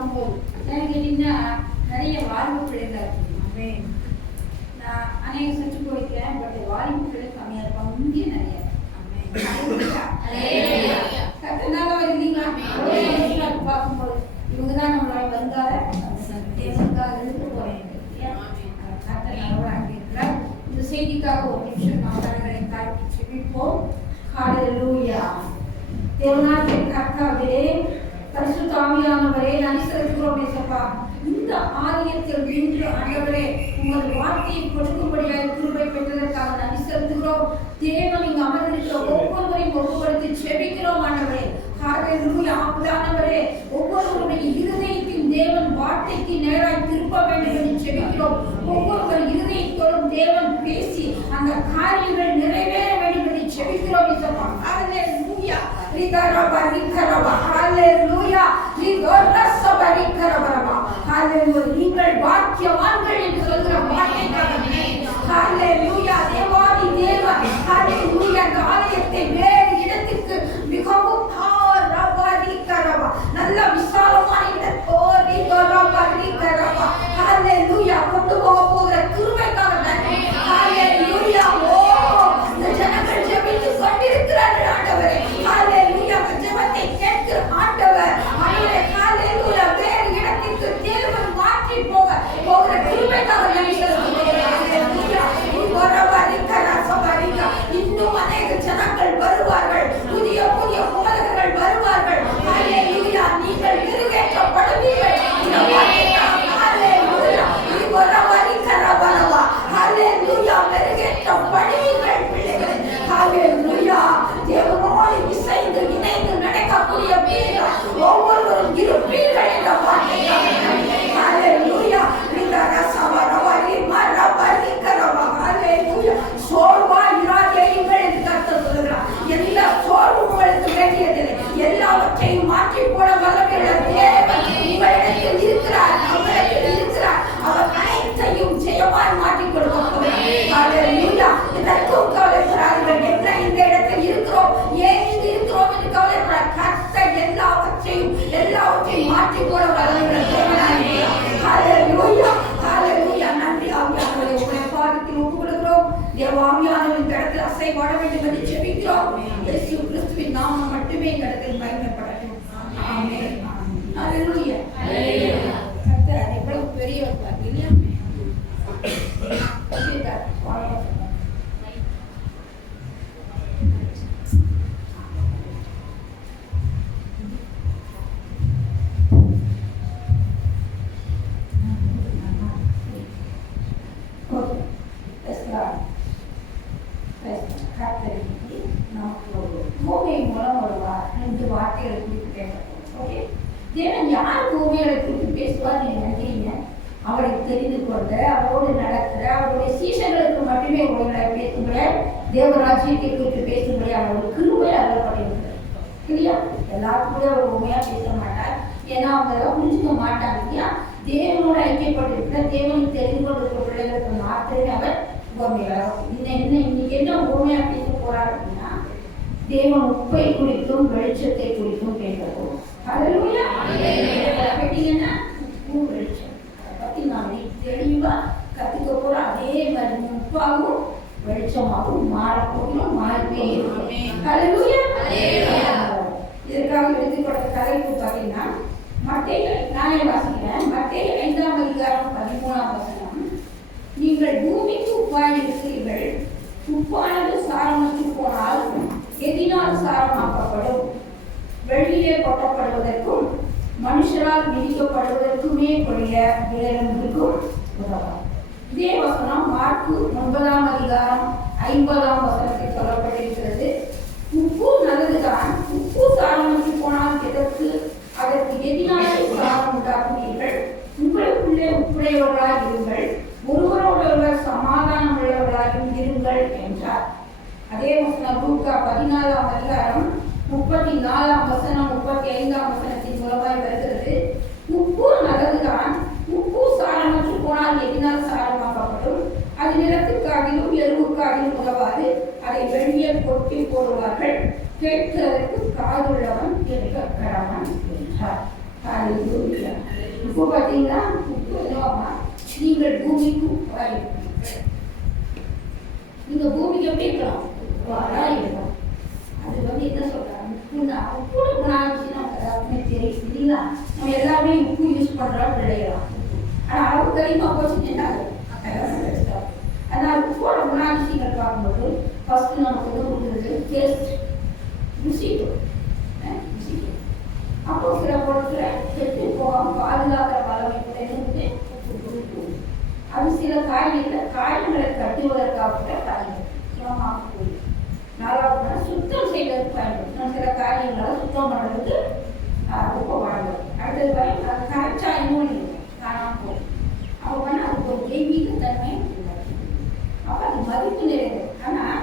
பார்க்கும்போது என்ன கேட்டீங்கன்னா நிறைய வாலிப பிள்ளைகள் இருக்கு. நான் அநேக சர்ச்சு போயிருக்கேன், பட் வாலிப பிள்ளைகள் கம்மியா இருப்பாங்க. இங்கே நிறைய கத்தனால வருவீங்களா பார்க்கும்போது இவங்க தான் நம்மளோட வருங்கால தேவனுக்காக இருந்து போறேன். இந்த செய்திக்காக ஒரு நிமிஷம் நாம் கரங்களை தாழ்த்தி செபிப்போம். ஹல்லேலூயா. தேவனாகிய கர்த்தாவே, பரிசுத்த ஆவியானவரே, நன்றி செலுத்துகிறோம் இயேசுப்பா. இந்த ஆலயத்தில் நின்று ஆண்டவரே உங்கள் வார்த்தையை கொடுக்கும்படியாக கிருபை பெற்றதற்காக நன்றி செலுத்துகிறோம். தேவன் இங்கு அமர்ந்திருக்கிற ஒவ்வொருவரையும் ஒப்புக்கொடுத்து செபிக்கிறோம் ஆண்டவரே. ஹல்லேலூயா. ஆண்டவரே, ஒவ்வொருவருடைய இருதயத்தின் தேவன் வார்த்தைக்கு நேராய் திருப்ப வேண்டும் என்று செபிக்கிறோம். ஒவ்வொருவர் இருதயத்தோடும் தேவன் பேசி அந்த காரியங்கள் நிறைவேற வேண்டும் என்று செபிக்கிறோம் இயேசுப்பா. ஹல்லேலூயா. ரிகரபா ரிகரபா. ஹல்லேலூயா. ரிகரசபா ரிகரபா. ஹல்லேலூயா. நீங்கள் பாக்கியவான்கள் என்று சொல்கிற வார்த்தைக்காக ஹல்லேலூயா. தேவாதி தேவன் ஹல்லேலூயா. இந்த ஆலயத்தை வேறு இடத்துக்கு மிகவும் நல்ல விசாலமான இடத்தோ ரிகரபா ரிகரபா. ஹல்லேலூயா. கொண்டு போகிற கிருபைக்காக நன்றி. ஹல்லேலூயா. ஓ, இந்த ஜனங்கள் ஜெபித்து கொண்டிருக்கிறார்கள் ஆண்டவரே. ஹல்லேலூயா. ஜெபத்தை கேட்கிற ஆண்டவர் அவரே. ஹல்லேலூயா. வேறு இடத்திற்கு தேவன் மாற்றி போகிற கிருபைக்காக நன்றி செலுத்துகிறோம். ஹல்லேலூயா. இன்னும் அநேக ஜனங்கள் வருவார்கள், புதிய புதிய போதகர்கள் வருவார்கள். ஹல்லேலூயா. நீங்கள் நிறைவேற்றப்படுவீர்கள். ஹல்லேலூயா. ஹல்லேலூயா. நிறைவேற்றப்படுவீர்கள் பிள்ளைகள். ஹல்லேலூயா. தேவனோடு இசைந்து இணைந்து நடக்கக்கூடிய பிள்ளைகள் ஒவ்வொருவரும் இருப்பீர்கள் என்ற வார்த்தையாக ஹல்லேலூயா. எல்லா சோர்வும் உங்களுக்கு வேண்டியதில்லை. எல்லாவற்றையும் மாற்றி போட வல்லமையுள்ள தேவன் உங்களிடத்தில் இருக்கிறார். அவரிடத்தில் இருக்கிறார். அவர் அனைத்தையும் ஜெயமாய் மாற்றி கொடுக்க ஹல்லேலூயா. இதற்கும் கவலைப்படாதீர்கள். என்ன இந்த இடத்தில் இருக்கிறோம், ஏன் இங்கு இருக்கிறோம் என்று கவலைப்பட கர்த்தர் எல்லாவற்றையும் மாற்றி போட வல்லமையுள்ள தேவனாய் இருக்கிறார். ஹல்லேலூயா. ஹல்லேலூயா. நன்றி ஆவியானவரே, உங்களை பாதத்தில் ஒப்புக் கொடுக்கிறோம். தேவ ஆவியானவர் இந்த இடத்தில் அசைவாட வேண்டும் என்று ஜெபிக்கிறோம். இயேசு கிறிஸ்துவின் நாமம் மட்டுமே இந்த இடத்தில் மகிமைப்படட்டும். ஆமென். ஹல்லேலூயா. ஹல்லேலூயா. கர்த்தர் எவ்வளவு பெரியவர் பாத்தீங்களா? தேவன் யார் பூமியை குறித்து பேசுவார் நீங்க நினைக்கிறீங்க? அவரை தெரிந்து கொண்ட, அவரோடு நடக்கிற அவருடைய சீஷர்களுக்கு மட்டுமே உங்களை பேசுகிற தேவராஜ்யத்தை குறித்து பேசுகிற அவருடைய கிருபை அருளப்பட்டிருக்கிறது இல்லையா? எல்லாத்துக்குமே அவர் உண்மையா பேச மாட்டார். ஏன்னா அவங்க எல்லாம் புரிஞ்சுக்க மாட்டாங்க இல்லையா? தேவனோட ஐக்கியப்பட்டிருக்கிற தேவனுக்கு தெரிந்து கொண்டிருக்கிற பிள்ளைகளுக்கு மாத்திரமே அவர் உண்மையாக இன்னைக்கு என்ன உண்மையா பேச போறார் அப்படின்னா, தேவன் உப்பை குறித்தும் வெளிச்சத்தை குறித்தும் பேச போறோம். ஹல்லேலூயா. கேட்டீங்கன்னா உப்பு வெளிச்சம் அதை பத்தி நான் தெளிவா கத்துக்க போறோம். அதே மாதிரி உப்பாகவும் வெளிச்சமாகவும் மாறப்போகிறோம், மாறிட்டே இருக்கும். ஹல்லேலூயா. இதற்காக எடுத்துக்கொண்ட தலைப்பு பார்த்தீங்கன்னா மத்தேயு, நானே வாசிக்கிறேன். மத்தேயு 5ஆம் அதிகாரம் 13ஆம் வசனம். நீங்கள் பூமிக்கு உப்பாய் இருக்கிறீர்கள். உப்பானது சாரமற்று போனால் எதினால் சாரமாக்கப்படும்? வெளியிலே கொட்டப்படுவதற்கும் மனுஷரால் மிதிக்கப்படுவதற்குமே கொடிய விளையாடுவதற்கும் உதவும். இதே வசனம் மார்க்கு 9ஆம் அதிகாரம் 50ஆம் வசனத்தில் சொல்லப்பட்டிருக்கிறது. உப்பு நல்லதுதான், உப்பு சாரமற்று போனால் அதற்கு எதினாலே சாரம் உண்டாக்குவீர்கள்? உங்களுக்குள்ளே உப்புடையவர்களாக இருங்கள், ஒருவரோடொருவர் சமாதானம் உள்ளவர்களாகவும் இருங்கள் என்றார். அதே வசனம் லூக்கா 14ஆம் அதிகாரம் 34ஆம் வசனம் 35ஆம் வசனத்தின் மூலமாய் வருகிறது. உப்பு நல்லதுதான், உப்பு சாரமற்று போனால் எதினால் சாரமாக்கப்படும்? அது நிலத்துக்காகிலும் எருவுக்காகிலும் உதவாது, அதை வெளியே கொட்டி போடுவார்கள். கேட்கிறதற்கு காதுள்ளவன் கேட்க கடவன் என்றார். இப்போ பார்த்தீங்கன்னா உப்பு எதுவாமா நீங்கள் பூமிக்கு உப்பாக நீங்கள் பூமிக்கு எப்படி இருக்கலாம் உப்பாக இருக்கும். அது வந்து என்ன சொல்கிறாங்க உப்புனா உப்பு குணாதிசயம் எல்லாருக்குமே தெரியும் இல்லைங்களா. நம்ம எல்லாமே உப்பு யூஸ் பண்ணுறோம் விளையலாம். ஆனால் அளவுக்கு அதிகமாக போச்சுன்னா அதனால் உப்போட குணாதிசயங்கள் பார்க்கும்போது ஃபஸ்ட்டு நமக்கு வந்து கொடுக்குறது டேஸ்ட் ருசிக்கும். அப்போ சில பொருட்களை கெட்டு போகாமல் பாதுகாக்கிற வல்லமை கூட இருந்து அது சில காரியங்களை கட்டுவதற்காக கூட பயன்படுத்தி நாலாவது சுத்தம் செய்வதற்கு பயன்படுத்தும். சில காரியங்களை சுத்தம் பண்ணுறதுக்கு உப்பை வாழும். அடுத்தது பாருங்க அது கரைச்சா இன்னொன்று இருக்கும் காணாமல் போகும். அப்போ பண்ணால் அதுக்கு ஒரு தெய்வீக தன்மை அப்போ அது மதிப்பு நிறைந்தது. ஆனால்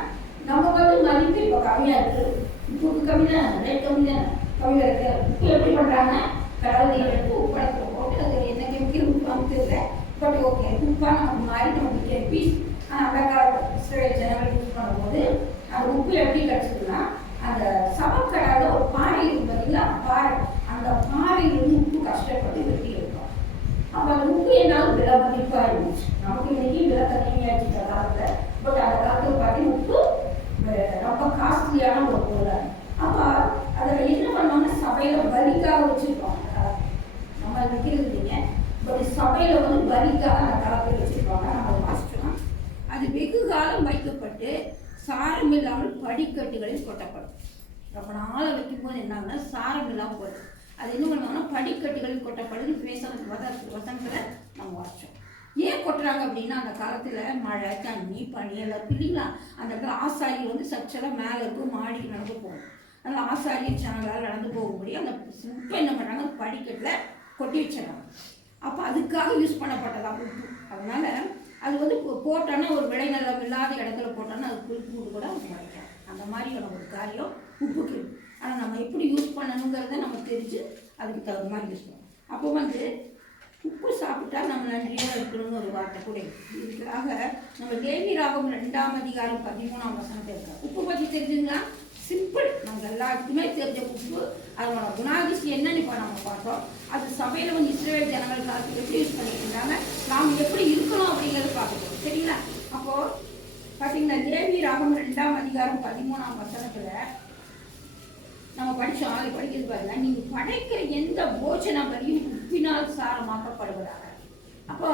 நம்ம வந்து மதிப்பு இப்போ கம்மியாக இருக்குது. உப்புக்கு கம்மி தான், ரேட் கம்மி தான், கம்மி இருக்கு. உப்பு எப்படி பண்ணுறாங்க கடல் நீர் எடுத்து உப்படத்தில் போட்டு அது என்ன கெமிக்கல் உப்பு அமைச்சதில்லை. பட் ஓகே உப்பாக நமக்கு மாறி நமக்கு பீஸ். ஆனால் அந்த காலத்தில் ஜனங்கள் யூஸ் பண்ணும்போது அந்த உப்பு எப்படி கிடச்சிதுன்னா அந்த சமக்கடால ஒரு பாறை இருக்கு பார்த்தீங்களா பாறை, அந்த பாறையிலிருந்து உப்பு கஷ்டப்பட்டு வெட்டி எடுத்தோம். அப்போ அந்த உப்பு என்னால் விலை மதிப்பாக இருந்துச்சு. நமக்கு இன்னைக்கு விலை கம்மியாச்சு இந்த காலத்தில். பட் அந்த காலத்தில் பார்த்தீங்கன்னா உப்பு ரொம்ப காஸ்ட்லியான ஒரு பொருளாக. அப்போ அதில் என்ன பண்ணுவாங்க சபையில் பலிக்காக வச்சுருப்பாங்க. நம்ம வைக்கிறது இல்லைங்க, பட் சபையில் வந்து பலிக்காக அந்த காலத்தில் வச்சுருப்பாங்க. நம்ம வாசிச்சோம் அது வெகு காலம் வைக்கப்பட்டு சாரம் இல்லாமல் படிக்கட்டுகளில் கொட்டப்படும். ரொம்ப நாளை வைக்கும்போது என்னாங்கன்னா சாரம் இல்லாமல் போயிடும். அது என்ன பண்ணுவாங்கன்னா படிக்கட்டுகளில் கொட்டப்படுது வசனத்தில் நம்ம வாசிச்சோம். ஏன் கொட்டுறாங்க அப்படின்னா அந்த காலத்தில் மழை தண்ணி பனி எல்லாம் இருக்கு இல்லைங்களா. அந்த இடத்துல ஆசாரி வந்து சச்சலாக மேலே இருக்கும் மாடிக்கு நடந்து போகும். அதனால் ஆசாரி சேனலால் நடந்து போகும்படி அந்த உப்பு என்ன பண்ணுறாங்க படிக்கட்டில் கொட்டி வச்சிடறாங்க. அப்போ அதுக்காக யூஸ் பண்ணப்பட்டதான் உப்பு. அதனால் அது வந்து போட்டோன்னா ஒரு விளைநிலம் இல்லாத இடத்துல போட்டோன்னா அது புல் கூட கிடைக்கும். அந்த மாதிரியான ஒரு காரியம் உப்புக்கு. ஆனால் நம்ம எப்படி யூஸ் பண்ணணுங்கிறத நம்ம தெரிஞ்சு அதுக்கு தகுந்த மாதிரி யூஸ் பண்ணணும். அப்போ வந்து உப்பு சாப்பிட்டா நம்ம நன்றியாக இருக்கணும்னு ஒரு வார்த்தை கூட இதுக்காக நம்ம லேவியராகமம் 2ஆம் அதிகாரம் 13ஆம் வசனத்தை இருக்கோம். உப்பு பற்றி தெரிஞ்சுங்களா? சிம்பிள், நம்ம எல்லாருக்குமே தெரிஞ்ச உப்பு. அதோட குணாதிசயம் என்னன்னு இப்போ நம்ம பார்த்தோம். அது சபையில் வந்து இஸ்ரவேல் ஜனங்கள் காலத்துக்கு எப்படி யூஸ் பண்ணிட்டு இருந்தாங்க, நாம் எப்படி இருக்கணும் அப்படிங்கிறத பார்க்கணும். சரிங்களா? அப்போது பார்த்தீங்கன்னா லேவியராகமம் 2ஆம் அதிகாரம் 13ஆம் வசனத்தில் நம்ம படித்தோம். அதை படிக்கிறது பாருங்க, நீங்கள் படைக்கிற எந்த போஜன பலியும் உப்பினால் சாரமாக்கப்படுவதாக. அப்போ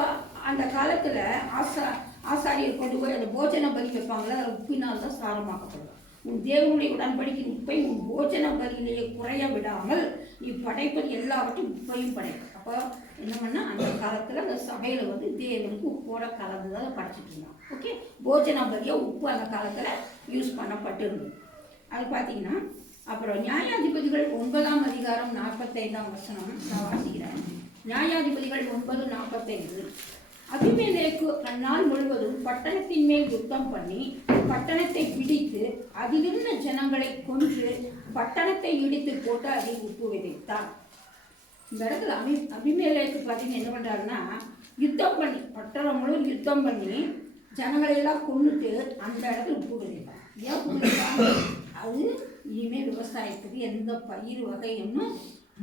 அந்த காலத்தில் ஆசாரியர் கொண்டு போய் அந்த போஜன பலி வைப்பாங்களே, அதில் உப்பினால் தான் சாரமாக்கப்படுவாங்க. உன் தேவனுடைய உடன்படிக்கை உப்பை உன் போஜன பலியிலேயே குறைய விடாமல் நீ படைப்பது எல்லாவற்றையும் உப்பையும் படைக்கும். அப்போ என்ன பண்ணால் அந்த காலத்தில் அந்த சபையில் வந்து தேவனுக்கு உப்போட கலந்து தான் படைச்சிட்டு இருந்தாங்க. ஓகே, போஜன பலியாக உப்பு அந்த காலத்தில் யூஸ் பண்ணப்பட்டு இருந்தது. அது பார்த்தீங்கன்னா அப்புறம் நியாயாதிபதிகள் 9ஆம் அதிகாரம் 45ஆம் வசனம் நான் வாசிக்கிறேன். நியாயாதிபதிகள் 9:45 அபிமெலேக்கு அந்நாள் முழுவதும் பட்டணத்தின் மேல் யுத்தம் பண்ணி பட்டணத்தை பிடித்து அதிலிருந்த ஜனங்களை கொன்று பட்டணத்தை இடித்து போட்டு அதில் உப்பு விதைத்தார். இந்த இடத்துல அபிமெலேக்கு பார்த்தீங்கன்னா என்ன பண்ணுறாருன்னா யுத்தம் பண்ணி பட்டணம் முழுவதும் யுத்தம் பண்ணி ஜனங்களை எல்லாம் கொண்டுட்டு அந்த இடத்துல உப்பு விதைத்தார். ஏன் உப்பு விதைத்தாங்க? அது இனிமேல் விவசாயத்துக்கு எந்த பயிர் வகையும்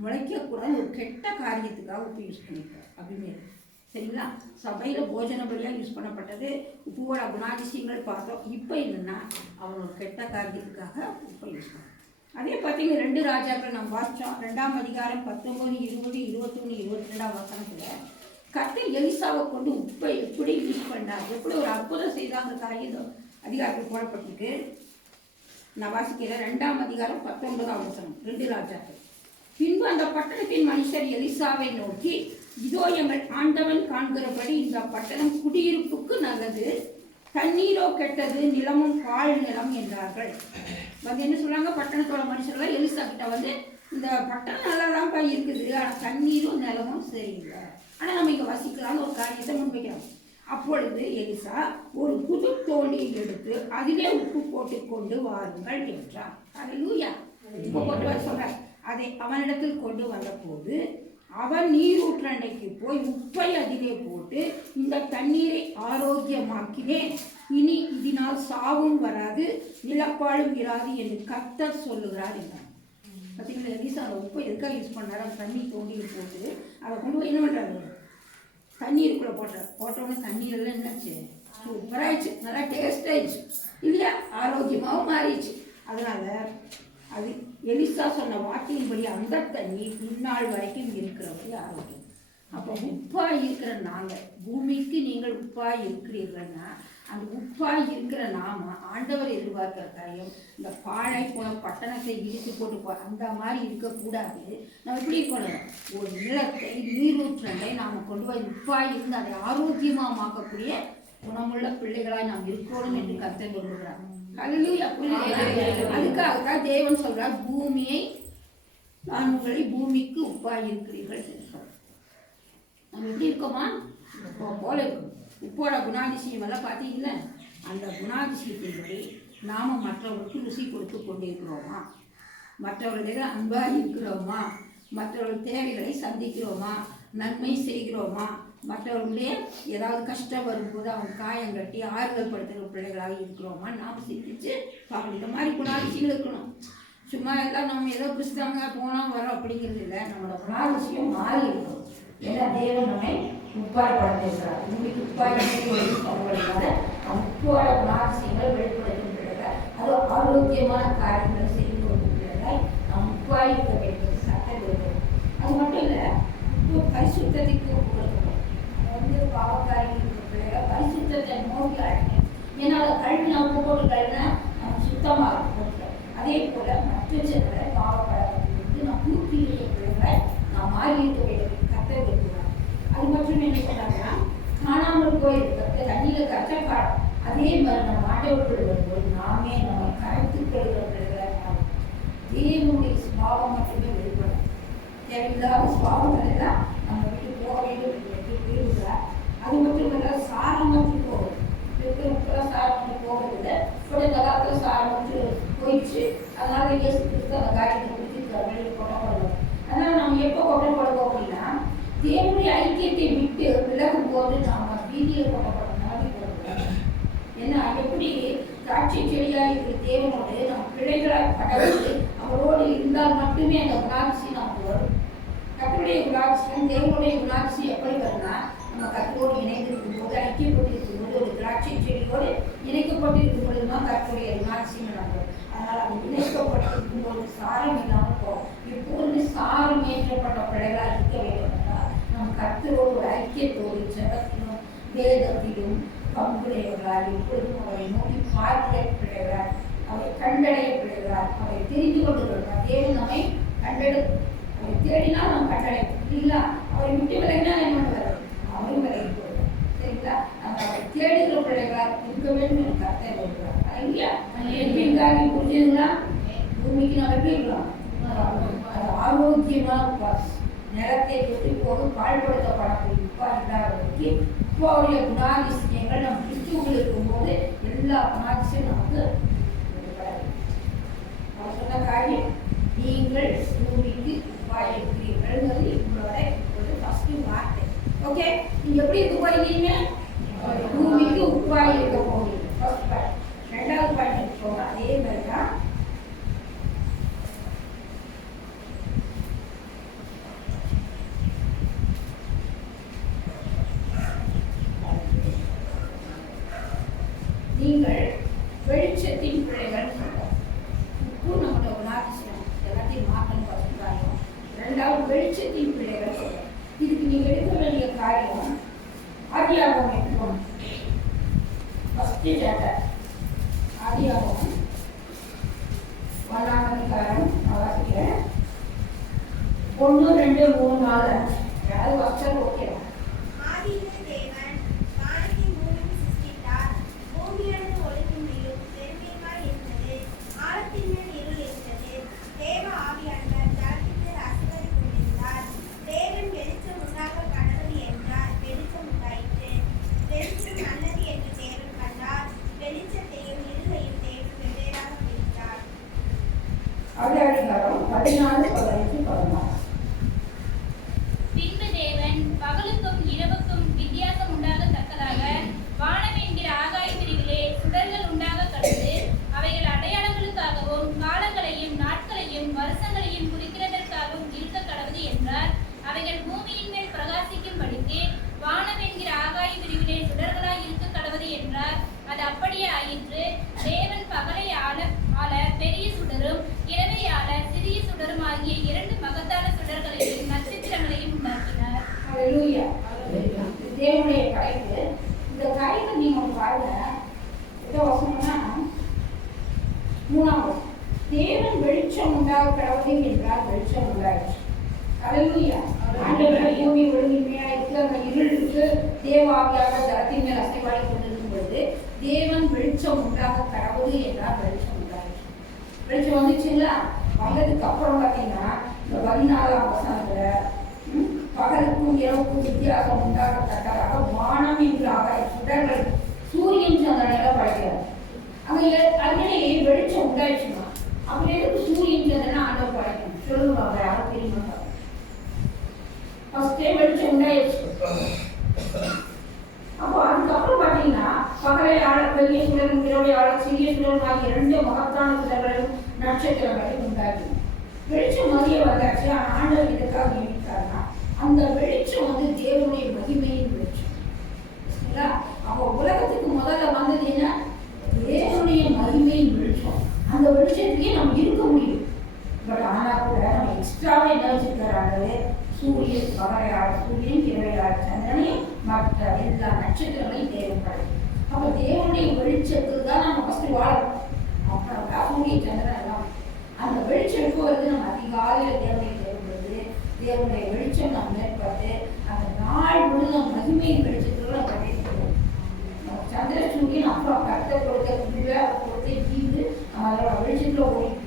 முளைக்கக்கூடாது ஒரு கெட்ட காரியத்துக்காக உப்பு யூஸ் பண்ணியிருக்கார் அபிமெலேக்கு. சரிங்களா? சபையில் போஜன பலியாக யூஸ் பண்ணப்பட்டது. உப்புவோட குணாதிசயங்கள் பார்த்தோம். இப்போ என்னென்னா அவரோட கெட்ட காரியத்துக்காக உப்பை யூஸ் பண்ணோம். அதே பார்த்தீங்கன்னா 2 ராஜாக்கள் நம்ம வாசித்தோம். 2ஆம் அதிகாரம் 19, 20, 21, 22ஆம் வசனத்தில் கர்த்தர் எலிசாவை கொண்டு உப்பை எப்படி யூஸ் பண்ணார், எப்படி ஒரு அற்புதம் செய்தாங்க காரியம் அதிகாரத்தில் போடப்பட்டிருக்கு. நான் வாசிக்கிறேன். 2ஆம் அதிகாரம் 19ஆம் வசனம் 2 ராஜாக்கள். பின்பு அந்த பட்டணத்தின் மனுஷர் எலிசாவை நோக்கி, இதோ எங்கள் ஆண்டவன் காண்கிறபடி இந்த பட்டணம் குடியிருப்புக்கு நல்லது, தண்ணீரோ கெட்டது, நிலமும் பால் நிலம் என்றார்கள். வந்து என்ன சொல்றாங்க, பட்டணத்தோட மனுஷர்கள் எலிசா கிட்ட வந்து இந்த பட்டணம் நல்லாதான்ப்பா இருக்குது, ஆனால் தண்ணீரும் நிலமும் சரியில்லை, ஆனால் நம்ம இங்கே வசிக்கலாம்னு ஒரு காரியத்தை முன்வைக்கிறோம். அப்பொழுது எலிசா ஒரு புது தோண்டியை எடுத்து அதிலே உப்பு போட்டு கொண்டு வாருங்கள் என்றார். அல்லேலூயா. உப்பு போட்டு வர சொல்றார். அதை அவனிடத்தில் கொண்டு வந்த போது அவன் நீரூற்றண்டைக்கு போய் உப்பை அதிலே போட்டு இந்த தண்ணீரை ஆரோக்கியமாக்கினேன், இனி இதனால் சாவும் வராது நிலப்பாடும் இராது என்று கர்த்தர் சொல்லுகிறார் என்றார். பார்த்தீங்களா, எலிசா அந்த உப்பை எதுக்காக யூஸ் பண்ணார்? அந்த தண்ணி தோண்டியில் போட்டு அதை கொண்டு போய் என்ன பண்ணுறாரு, தண்ணீருக்குள்ளே போட்டோன்னே தண்ணீரெல்லாம் என்னாச்சு, சூப்பராகிடுச்சு, நல்லா டேஸ்ட் ஆயிடுச்சு இல்லையா, ஆரோக்கியமாகவும் மாறிடுச்சு. அதனால் அது எலிசா சொன்ன வாக்கின்படி அந்த தண்ணி இந்நாள் வரைக்கும் இருக்கிறபடி ஆரோக்கியம். அப்போ உப்பாக இருக்கிற நாங்கள், பூமிக்கு நீங்கள் உப்பாக இருக்கிறீர்கள்னா அந்த உப்பாக இருக்கிற நாம ஆண்டவர் எதிர்பார்க்கிற காரியம் இந்த பாழை போன பட்டணத்தை இடித்து போட்டு அந்த மாதிரி இருக்கக்கூடாது. நம்ம எப்படி இருக்கணும், ஒரு நிலத்தை நீரூற்றலை நாம் கொண்டு போய் உப்பாக இருந்து அதை ஆரோக்கியமாக மாக்கக்கூடிய குணமுள்ள பிள்ளைகளாய் நாம் இருக்கணும் என்று கர்த்தர் சொல்கிறார். அதுக்காகத்தான் தேவன் சொல்றார், பூமியை நான் உங்களை பூமிக்கு உப்பாக இருக்கிறீர்கள். நம்ம எப்படி இருக்கோமா, போல இருக்கும். உப்போட குணாதிசயம் எல்லாம் பார்த்தீங்கன்னா அந்த குணாதிசயத்தின்படி நாம் மற்றவர்களுக்கு ருசி கொடுத்து கொண்டே இருக்கிறோமா, மற்றவர்களுக்கு அன்பாக இருக்கிறோமா, மற்றவர்கள் தேவைகளை சந்திக்கிறோமா, நன்மை செய்கிறோமா, மற்றவர்களுடைய ஏதாவது கஷ்டம் வரும்போது அவங்க காயம் கட்டி ஆறுதல் படுத்துகிற பிள்ளைகளாக இருக்கிறோமா நாம் சிந்திச்சு பார்க்கணும். இந்த மாதிரி குணாதிசயங்கள் இருக்கணும். சும்மா எல்லாம் நம்ம ஏதோ கிறிஸ்தவங்க போனால் வரோம் அப்படிங்கிறது இல்லை, நம்மளோட குணாதிசயம் மாறி இருக்கும். ஏன்னா தேவன் நம்மை உப்பாய் படைத்திருக்கிறார். உங்களுக்கு உப்பாய் சொல்வதனால உப்போட குணாதிசயங்கள் வெளிப்படுத்தும் பிள்ளைகள், அது ஆரோக்கியமான காரியங்களை செய்து கொள்ளும் பிள்ளைகள் நாம் உப்பாய் இருக்க வேண்டும், சட்டம் வேண்டும். அது மட்டும் இல்லை, உப்பு பரிசுத்தத்துக்கு ஒப்பு கொடுக்கணும். அது பாவக்காரி இருக்கிற பிள்ளைகள் பரிசுத்தத்தை நோக்கி அழைக்கணும். ஏன்னா அதை கழுவி நான் உப்பு போட்டு கழுவினா நம்ம சுத்தமாக கொடுக்கிறோம். அதே போல மற்ற செல்களை பாவப்படாத நாம் தூக்கி இருக்கிற பிள்ளைகளை நாம் மாறி இருக்க வேண்டும், கத்த இருக்கிறார். அது மட்டும் என்ன சொன்னாங்கன்னா, காணாமல் போயிருக்கிறது தண்ணியில் கஷ்டப்பாடும். அதே மாதிரி நம்ம ஆண்டவர்கள் வரும்போது நாமே நம்ம கரைத்து கொள்கிற பிள்ளைகளாக தேவனுடைய சுபாவம் மட்டுமே வெளிப்படும். தேவையில்லாத சுபாவங்கள் எல்லாம் நம்ம வீட்டு போக வேண்டும் என்று விரும்புகிறார். அது மட்டும் இல்லை, சாரமற்று போகுது. இருக்கிறவங்களாம் சாரமற்று போகிறதில்லை. கூட இந்த காலத்தில் சாரமற்று போயிடுச்சு. அதனால இயேசு கிறிஸ்து அந்த காரியத்தை குறித்து வெளியே கொட்டப்படுவோம். அதனால் நம்ம எப்போ கொட்டப்படுவோம் அப்படின்னா, தேவனுடைய ஐக்கியத்தை விட்டு விலகும் போது நாம் வீதியில் கொட்டப்படும் மாதிரி போடுவோம். ஏன்னா எப்படி திராட்சை செடியாக இருக்கிற தேவனோடு நம்ம பிள்ளைகளாக படகு அவரோடு இருந்தால் மட்டுமே அந்த குணாதிசயம் நமக்கு வரும். கர்த்தருடைய குணாதிசயம் தேவனுடைய குணாதிசயம் எப்படி வரும்னா, நம்ம கர்த்தரோடு இணைந்திருக்கும் போது, ஐக்கியப்பட்டிருக்கும் போது, ஒரு திராட்சை செடியோடு இணைக்கப்பட்டிருக்கும் பொழுது தான் கர்த்தருடைய குணாதிசயம் நமக்கு. அதனால் அது இணைக்கப்பட்டிருக்கும் போது சாரம் இல்லாமல் போகும். எப்போதுமே சாரம் ஏற்றப்பட்ட பிள்ளைகளாக இருக்க வேண்டும் என்றால் நம் கர்த்தரோடு ஒரு ஐக்கியத்தோடு ஜெபத்திலும் வேதத்திலும் பங்குடையவர்களால் எப்பொழுதும் அவரை நோக்கி பார்க்கிற பிள்ளைகளால், அவரை கண்டடைய பிள்ளைகளால், அவரை தெரிந்து கொள்ளுகிறார். தேவன் நம்மை அவரை தேடினால் நாம் கண்டடைவோம். இல்லைங்களா? அவரை விட்டு விலகினா என்ன பண்ணுவார்? அவரும் விலகி போடுவார். சரிங்களா? நம்ம அவரை தேடுகிற பிள்ளைகளால் இருக்க வேண்டும் என்று கர்த்தர் சொல்கிறார். இல்லையா? எப்படிங்காக புரிஞ்சுதுங்களா? பூமிக்கு நம்ம எப்படி இருக்கலாம்? அது ஆரோக்கியமாக நிலத்தை விட்டு போக பாழ்படுத்தப்படக்கூடிய உப்பா இல்லாதவருக்கு உப்பாவுடைய குணாதிசயங்கள் நம்ம கிறிஸ்துவில் இருக்கும்போது எல்லா குணாதிசயம் நமக்கு அவர் சொன்ன காரியம், நீங்கள் பூமிக்கு உப்பாய் இருக்கிறீர்கள். உங்களோட ஒரு ஃபர்ஸ்ட் வார்த்தை. ஓகே, நீங்க எப்படி இருக்க போறீங்க? பூமிக்கு உப்பாய் இருக்க போகிறீங்க. First point. ரெண்டாவது பாயிண்ட் போங்க. அதே மாதிரி தான் நீங்கள் வெளிச்சத்தின் பிள்ளைகள் சொல்றோம். உப்பு நம்மளோட குணாதிசயம் எல்லாத்தையும் மாற்றணும் பசுக்காரியம். ரெண்டாவது வெளிச்சத்தின் பிள்ளைகள் சொல்றோம். இதுக்கு நீங்க எடுக்க வேண்டிய காரியம் ஆதியாகமம் எடுக்கணும். ஃபர்ஸ்ட் சாப்டர் ஆதியாகமம் 1ஆம் அதிகாரம் நான் வாசிக்கிறேன். 1, 2, 3, 4 யாராவது வாசிச்சாலும் ஓகே. அதிகாரம் 14, 15, 16. சொல்லிட்டு, வானம் என்கிற ஆகாய விரிவிலே சுடர்களாய் இருக்க கடவுது என்றார். அது அப்படியே ஆயிற்று. தேவன் பகலை ஆள பெரிய சுடரும் இரவை ஆள சிறிய சுடரும் ஆகிய 2 மகத்தான சுடர்களையும் நட்சத்திரங்களையும் உண்டாக்கினார். தேவனுடைய படைப்பு. இந்த காரியத்தை நீங்க பாருங்க. வசனம்னா 3ஆம் வசனம். தேவன் வெளிச்சம் உண்டாக கடவுளே என்றால் வெளிச்சம் உண்டாயிற்று. அல்லேலூயா. ஆண்டவர் பூமி ஒழுங்கின்மையா இருக்கு, அந்த இருள் இருக்கு, தேவாவியாக ஜலத்தின் மேல் அசைவாடி கொண்டிருக்கும் பொழுது தேவன் வெளிச்சம் உண்டாக கடவுளே என்றால் வெளிச்சம் உண்டாயிற்று. வெளிச்சம் வந்துச்சுங்களா? வந்ததுக்கு அப்புறம் பார்த்தீங்கன்னா இந்த 14ஆம் வசனத்துல பகலுக்கும் இரவுக்கும் வித்தியாசம் உண்டாகத்தக்கதாக வானம் என்று ஆகாய சுடர்கள் சூரியன் சந்திரனை படைக்கிறார். அங்கே அதுலேயே வெளிச்சம் உண்டாயிடுச்சுன்னா அப்படி எதுக்கு சூரியன் சந்திரனை ஆண்டவர் படைக்கணும் சொல்லுவாங்க. யாரும் தெரிய மாட்டாங்க. ஃபர்ஸ்டே வெளிச்சம் உண்டாயிடுச்சு. அப்போ அதுக்கப்புறம் பார்த்தீங்கன்னா பகலை ஆள பெரிய சுடரும் இரவுடைய ஆள சிறிய சுடரும் ஆகிய 2 மகத்தான சுடர்களையும் நட்சத்திரங்களையும் உண்டாக்கி வெளிச்சம் மதிய வந்தாச்சு. ஆனால் ஆண்டவர் இதுக்காக நியமித்தார்னா அந்த வெளிச்சம் வந்து தேவனுடைய மகிமையின் வெளிச்சம். அப்போ உலகத்துக்கு முதல்ல வந்தது என்ன? தேவனுடைய மகிமையின் வெளிச்சம். அந்த வெளிச்சத்துக்கே நம்ம இருக்க முடியும். பட் ஆனால் கூட நம்ம எக்ஸ்ட்ராவே என்ன வச்சிருக்கிறாங்க? சூரியன் பகலையாள சூரியன் இரவையாள சந்திரனையும் மற்ற எல்லா நட்சத்திரங்களையும் தேவைப்படும். அப்போ தேவனுடைய வெளிச்சத்துக்கு தான் நம்ம ஃபஸ்ட்டு வாழணும். அப்புறம் சூரிய சந்திரன் எல்லாம் அந்த வெளிச்சம் எப்போ வருது? நம்ம அதிகாலையில் தேவனை தேவைப்படுது. தேவனுடைய வெளிச்சம் நம்ம மேற்பட்டு அந்த நாள் முழு நம்ம மகிமையின் வெளிச்சத்தோடு நம்ம கட்டிட்டு சந்திர சூரியன் அப்புறம் கத்தை கொடுத்த கொடுத்த ஜீவு அதோட வெளிச்சத்துல ஓடிட்டு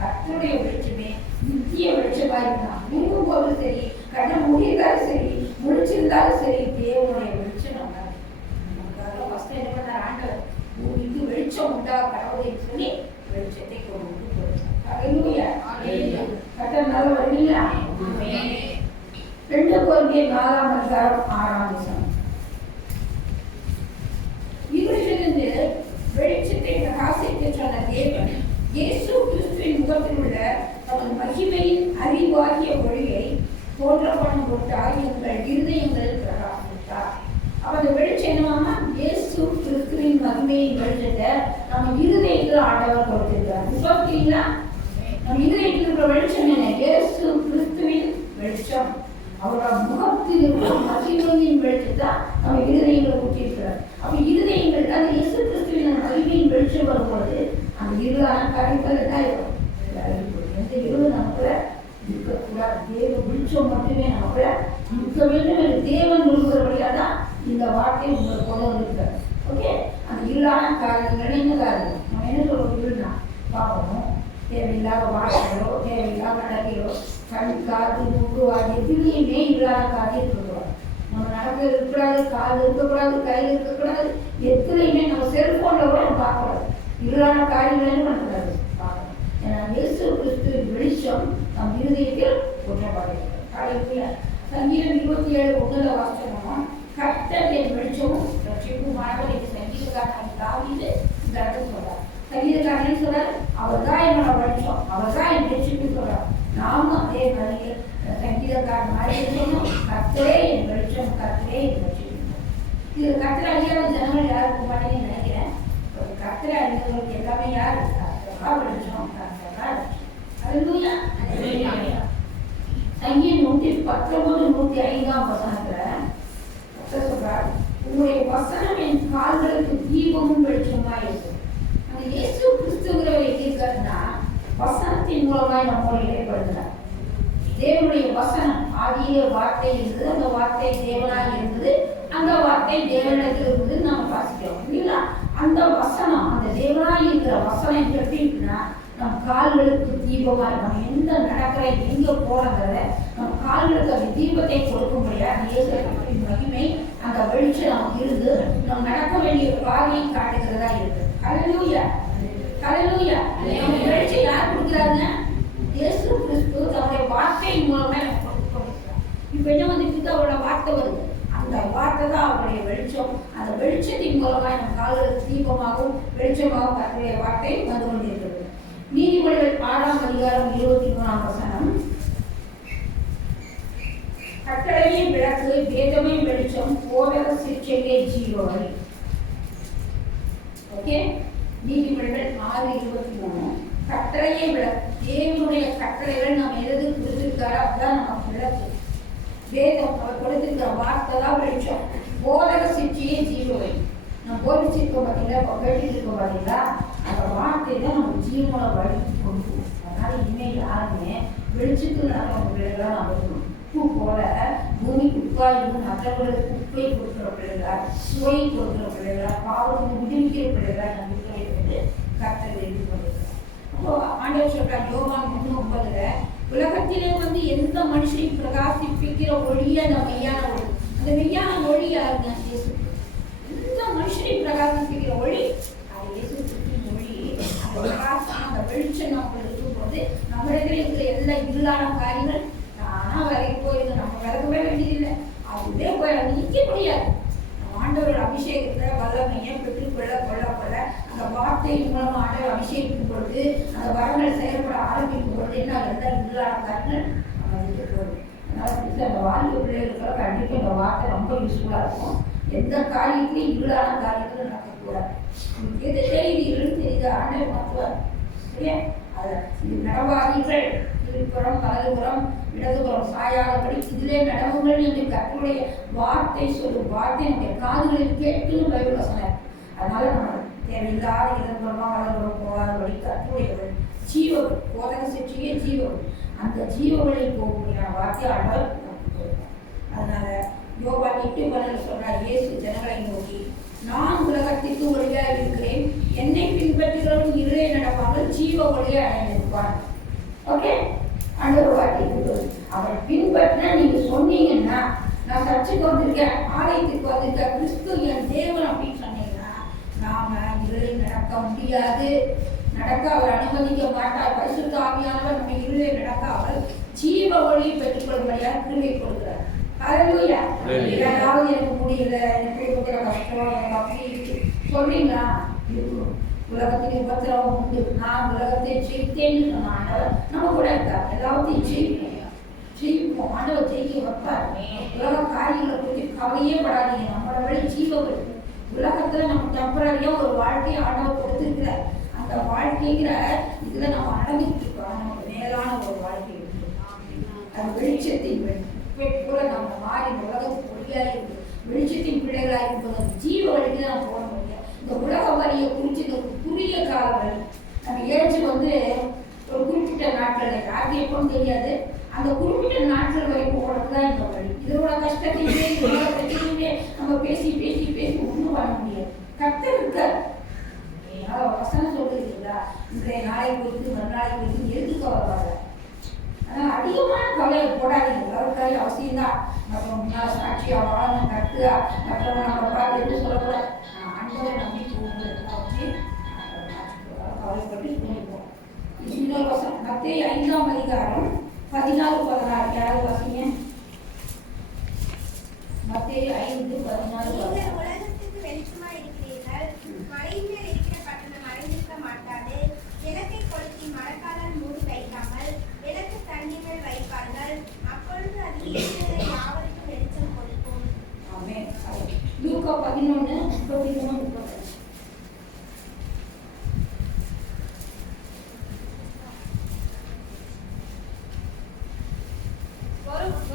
கத்தருடைய வெளிச்சமே நித்திய வெளிச்சமா இருந்தான். இருக்கும் போதும் சரி, கண்ணை மூடியிருந்தாலும் சரி, முடிச்சிருந்தாலும் சரி, தேவனுடைய வெளிச்சம் நம்ம நமக்கு ஃபர்ஸ்ட் என்ன பண்ணார்? ஆண்டவர் பூமிக்கு வெளிச்சம் உண்டா கடவுளைன்னு சொல்லி வெளிச்சத்தை கொண்டு வந்து கட்டம் நல்ல வருவீங்களா? 2 Corinthians 4ஆம் அதிகாரம் 6ஆம் வசனம். இருளிலிருந்து வெளிச்சத்தை பிரகாசிக்க சொன்ன தேவன் இயேசு கிறிஸ்துவின் முகத்தில் உள்ள தமது மகிமையின் அறிவாகிய ஒளியை தோன்ற பண்ணும் பொருட்டாய் எங்கள் இருதயங்களில் பிரகாசித்தார். அப்ப அந்த வெளிச்சம் என்னவாமா? இயேசு கிறிஸ்துவின் மகிமையின் வெளிச்சத்தை நம்ம இருதயத்தில் ஆண்டவர் கொடுத்திருக்கிறார். விசுவாசிக்கிறீங்களா? நம்ம இருதயத்தில் இருக்கிற வெளிச்சம் என்ன? இயேசு கிறிஸ்துவின் வெளிச்சம். அவரோட முகத்தில் இருக்கிற மகிமையின் வெளிச்சத்தை நம்ம இருதயங்களை ஊட்டியிருக்கிறார். அப்ப இருதயங்கள் அந்த இயேசு கிறிஸ்துவின் மகிமையின் வெளிச்சம் வரும்போது அந்த இருளான காரியங்கள் என்ன இருக்கும்? எந்த இருள் நமக்குள்ள இருக்கக்கூடாது. தேவ வெளிச்சம் மட்டுமே நமக்குள்ள இருக்க வேண்டும் என்று தேவன் விரும்புகிறபடியாக தான் இந்த வார்த்தை உங்களுக்கு கொண்டு வந்திருக்காரு. ஓகே, அந்த இருளான காரியங்கள் என்ன காரியம்? நம்ம என்ன சொல்றோம்? இருள்னா பாவம், தேவையில்லாத வார்த்தைகளோ தேவையில்லாத நடக்கைகளோ கண் காது மூக்கு அது எதுலேயுமே இருளான காரியம் இருக்கக்கூடாது. நம்ம நடக்க இருக்கக்கூடாது, காது இருக்கக்கூடாது, கையில் இருக்கக்கூடாது, எதுலையுமே நம்ம செல்போனில் கூட நம்ம பார்க்கக்கூடாது. இருளான காரியங்கள் பண்ணக்கூடாது, பார்க்கணும். ஏன்னா இயேசு கிறிஸ்துவின் வெளிச்சம் நம் இருதயத்தில் ஒற்றப்படுகிறது. சங்கீதம் 27:1 வாசிச்சோம்னா கர்த்தர் என் வெளிச்சமும் ரட்சிப்புமானவர் என்று சங்கீதக்காரன் தாவீது இந்த இடத்துல சொல்றார். சங்கீதக்காரன் சொல்றார், அவர் தான் என்னோட வெளிச்சம், அவர் தான் என் வெளிச்சம்னு சொல்றார். நாமும் அதே மாதிரி சங்கீதக்காரன் மாதிரி சொல்லணும், கர்த்தரே என் வெளிச்சம், கர்த்தரே என் வெளிச்சம். இது கர்த்தரை அறியாத ஜனங்கள் யாருக்கு மாட்டேன்னு நினைக்கிறேன். கர்த்தரை அறிந்தவர்களுக்கு எல்லாமே யார்? கர்த்தரா வெளிச்சம், கர்த்தரா வெளிச்சம். அல்லேலூயா. சங்கீதம் 119:105 வசனத்துல சொல்றார், உங்களுடைய வசனம் என் கால்களுக்கு தீபமும் வெளிச்சமா இருக்கு. அந்த இயேசு கிறிஸ்துவரை எதிர்க்கிறதுனா வசனத்தின் மூலமாய் நம்மோடு இடைப்படுகிறார். தேவனுடைய வசனம் ஆதியிலே வார்த்தை இருந்தது, அந்த வார்த்தை தேவனாய் இருந்தது, அந்த வார்த்தை தேவனிடத்தில் இருந்தது நம்ம வாசிக்கிறோம் இல்லைங்களா? அந்த வசனம், அந்த தேவனாய் இருக்கிற வசனம் எப்படி இருக்குன்னா நம் கால்களுக்கு தீபமாய், நம்ம எந்த நடக்கிற எங்க போறங்கிறத நம்ம கால்களுக்கு அந்த தீபத்தை கொடுக்கும்படியா இயேசுவின் மகிமை அந்த வெளிச்சம் நமக்கு இருந்து நம்ம நடக்க வேண்டிய பாதையை காட்டுகிறதா இருக்கு. அல்லேலூயா, அல்லேலூயா. வெளிச்சம் யார் கொடுக்குறாங்க? இயேசு கிறிஸ்து தன்னுடைய வார்த்தையின் மூலமா நமக்கு கொடுக்கிறார். இப்ப என்ன வந்துட்டு அவரோட வார்த்தை வருது, அந்த வார்த்தை தான் அவருடைய வெளிச்சம். அந்த வெளிச்சத்தின் மூலமா நம்ம கால்களுக்கு தீபமாகவும் வெளிச்சமாகவும் கர்த்தருடைய வார்த்தை வந்து கொண்டிருக்கிறது. நீதிமொழிகள் 6ஆம் அதிகாரம் 23ஆம் வசனம். கட்டளையே விளக்கு, வேதமே வெளிச்சம், போதக சிற்செய்கை ஜீவவழி. ஓகே, நீதிமொழிகள் 6:23. கட்டளையே விளக்கு. தேவனுடைய கட்டளைகள் நம்ம எது கொடுத்திருக்காரோ அதுதான் நமக்கு விளக்கு. வேதம் அவர் கொடுத்திருக்கிற வார்த்தை தான் வெளிச்சம். போதக சிற்செய்கை ஜீவவழி. நம்ம போதிச்சிருக்கோம் பார்த்தீங்களா, கேட்டுட்டு இருக்கோம் பார்த்தீங்களா, அந்த வார்த்தை தான் நம்ம ஜீவனோட வழி கொண்டு. அதனால இனிமேல் யாருமே வெளிச்சத்தில் நடக்கிறவங்களெல்லாம் நம்ம இருக்கணும். உப்பு போல பூமிக்கு உப்பாயும் மற்றவர்களுக்கு உப்பை கொடுக்கிற பிள்ளைகளா, சுவை கொடுக்கிற பிள்ளைகளா, பாவத்துக்கு விடுவிக்கிற பிள்ளைகளா நம்பிக்கை என்று கர்த்தர் எழுதி கொண்டிருக்கிறார். அப்போ ஆண்டவர் சொல்றார் யோவான் 3:9, உலகத்திலே எந்த மனுஷனையும் பிரகாசிப்பிக்கிற ஒளிய அந்த மெய்யான ஒளி. அந்த மெய்யான ஒளி யாருங்க? இயேசு. எந்த மனுஷனையும் பிரகாசிப்பிக்கிற ஒளி அது இயேசு கிறிஸ்துவின் ஒளி. அந்த பிரகாசம், அந்த வெளிச்சம் நம்ம இருக்கும்போது நம்மளிடத்தில் இருக்கிற எல்லா இருளான காரியங்கள் தானா விலகி போயிருக்கு. நம்ம விலகவே வேண்டியதில்லை, அதுவே போய் நிற்க முடியாது. ஆண்டவரோட அபிஷேகத்தை வல்லமையை பெற்றுக்கொள்ள கொள்ள அந்த வார்த்தையின் மூலம் ஆண்டவர் அபிஷேகிக்கும் பொழுது அந்த வரங்கள் செயல்பட ஆரம்பிக்கும் பொழுது என்ன எல்லா இருளான காரியங்கள் நம்ம விட்டு போகுது. அதனால அந்த வாழ்க்கை பிள்ளைகளுக்கெல்லாம் கண்டிப்பாக இந்த வார்த்தை ரொம்ப யூஸ்ஃபுல்லாக இருக்கும். எந்த காரியத்திலையும் இருளான காரியங்களும் நடக்கக்கூடாது. எது தெரியுது, இருள் தெரியுது, ஆண்டவர் மாற்றுவார். சரியா? அது இது நடவாதீர்கள், இருபுறம் வலதுபுறம் இடதுபுறம் சாயாதபடி இதிலே நடவுங்கள் என்று கர்த்தருடைய வார்த்தை சொல்லும். வார்த்தை நம்முடைய காதுகளில் கேட்கணும் பைபிள் வசனம். அதனால நம்ம தேவையில்லாத இடதுபுறமா வலதுபுறம் போகாதபடி கர்த்தருடைய ஜீவ போதக சிற்செய்கை ஜீவம், அந்த ஜீவங்களில் போகக்கூடிய வார்த்தை ஆண்டவர் நமக்கு கொடுப்பார். அதனால யோவான் 8:12 சொல்றார், இயேசு ஜனங்களை நோக்கி, நான் உலகத்திற்கு ஒளியாக இருக்கிறேன், என்னை பின்பற்றுகிறவன் இருளே நடப்பாமல் ஜீவ ஒளியை அடைந்திருப்பான். ஓகே, ஆண்டவர் வார்த்தை அவரை பின்பற்றினா நீங்க சொன்னீங்கன்னா, நான் சர்ச்சுக்கு வந்திருக்கேன், ஆலயத்துக்கு வந்திருக்கேன், கிறிஸ்து என் தேவன் அப்படின்னு சொன்னீங்கன்னா நாம இருளில் நடக்க முடியாது. நடக்க அவர் அனுமதிக்க மாட்டார். பரிசுத்த ஆவியானவர் நம்ம இருளில் நடக்காமல் ஜீவ ஒளியை பெற்றுக்கொள்ளும்படியாக கிருபை கொடுக்கிறார். ஹல்லேலூயா. ஏதாவது எனக்கு முடியல, எனக்கு இருக்கிற கஷ்டம், எனக்கு அப்படி இருக்கு சொல்றீங்களா? இருக்கும். உலகத்தின் உபத்திரவம் உண்டு, நான் உலகத்தை ஜெயித்தேன்னு சொன்ன ஆண்டவர் நம்ம கூட இருக்கார். எல்லாத்தையும் ஜெயிப்போம். ஆண்டவர் ஜெயிக்க வைப்பார். உலக காரியங்களை பற்றி கவலையே படாதீங்க. நம்மளோட வழி ஜீவங்கள். உலகத்துல நம்ம டெம்பரரியா ஒரு வாழ்க்கையை ஆண்டவர் கொடுத்துருக்கிறார். அந்த வாழ்க்கைங்கிற இதுல நம்ம அடங்கிட்டு இருக்கோம். நமக்கு மேலான ஒரு வாழ்க்கை இருக்கு. அது வெளிச்சத்தின் போல நம்ம மாறி உலகத்துக்கு ஒளியாக இருக்கு. வெளிச்சத்தின் பிள்ளைகளாக இருப்பது ஜீவ வழிக்கு தான் நம்ம போக முடியும். இந்த உலக வரியை குறித்து இந்த குறுகிய கால வரி நம்ம ஏஜ் ஒரு குறிப்பிட்ட நாட்கள் யாருக்கு எப்போன்னு தெரியாது. அந்த குறிப்பிட்ட நாட்கள் வரைக்கும் போகிறது தான் இந்த வழி. இதோட கஷ்டத்தையுமே இதோட பிரச்சனையுமே நம்ம பேசி பேசி பேசி ஒன்றும் பண்ண முடியாது. கர்த்தர் இருக்கார். வசனம் சொல்லுறீங்களா, இன்றைய நாளை குறித்து மறுநாளை குறித்து எதுக்கு வருவாங்க. ஆனால் அதிகமான கவலையை போடாதீங்க. உலகக்காரி அவசியம்தான். மற்றவங்க முன்னால் சாட்சியாக வாழணும், கட்டுதா மற்றவங்க நம்ம பார்த்து எதுவும் சொல்லக்கூடாது. ஆண்டவரை நம்பி போகும்போது வச்சு கவலைப்பட்டு போயிருப்போம். இது இன்னொரு வசனம் மத்தேயு 5:14 16 யாராவது வாசிங்க. மத்தேயு 5:14. உலகத்துக்கு வெளிச்சமா இருக்கிறீர்கள், மலையில் இருக்கிற பட்டணம் மறைந்திருக்க மாட்டாது. விளக்கை கொளுத்தி மரக்காலால் மூடி வைக்காமல் விளக்கு தண்ணீரில் வைப்பார்கள், அப்பொழுது அது இருக்கிற யாவருக்கும் வெளிச்சம் கொடுக்கும். ஆமென். லூக்கா 11:33.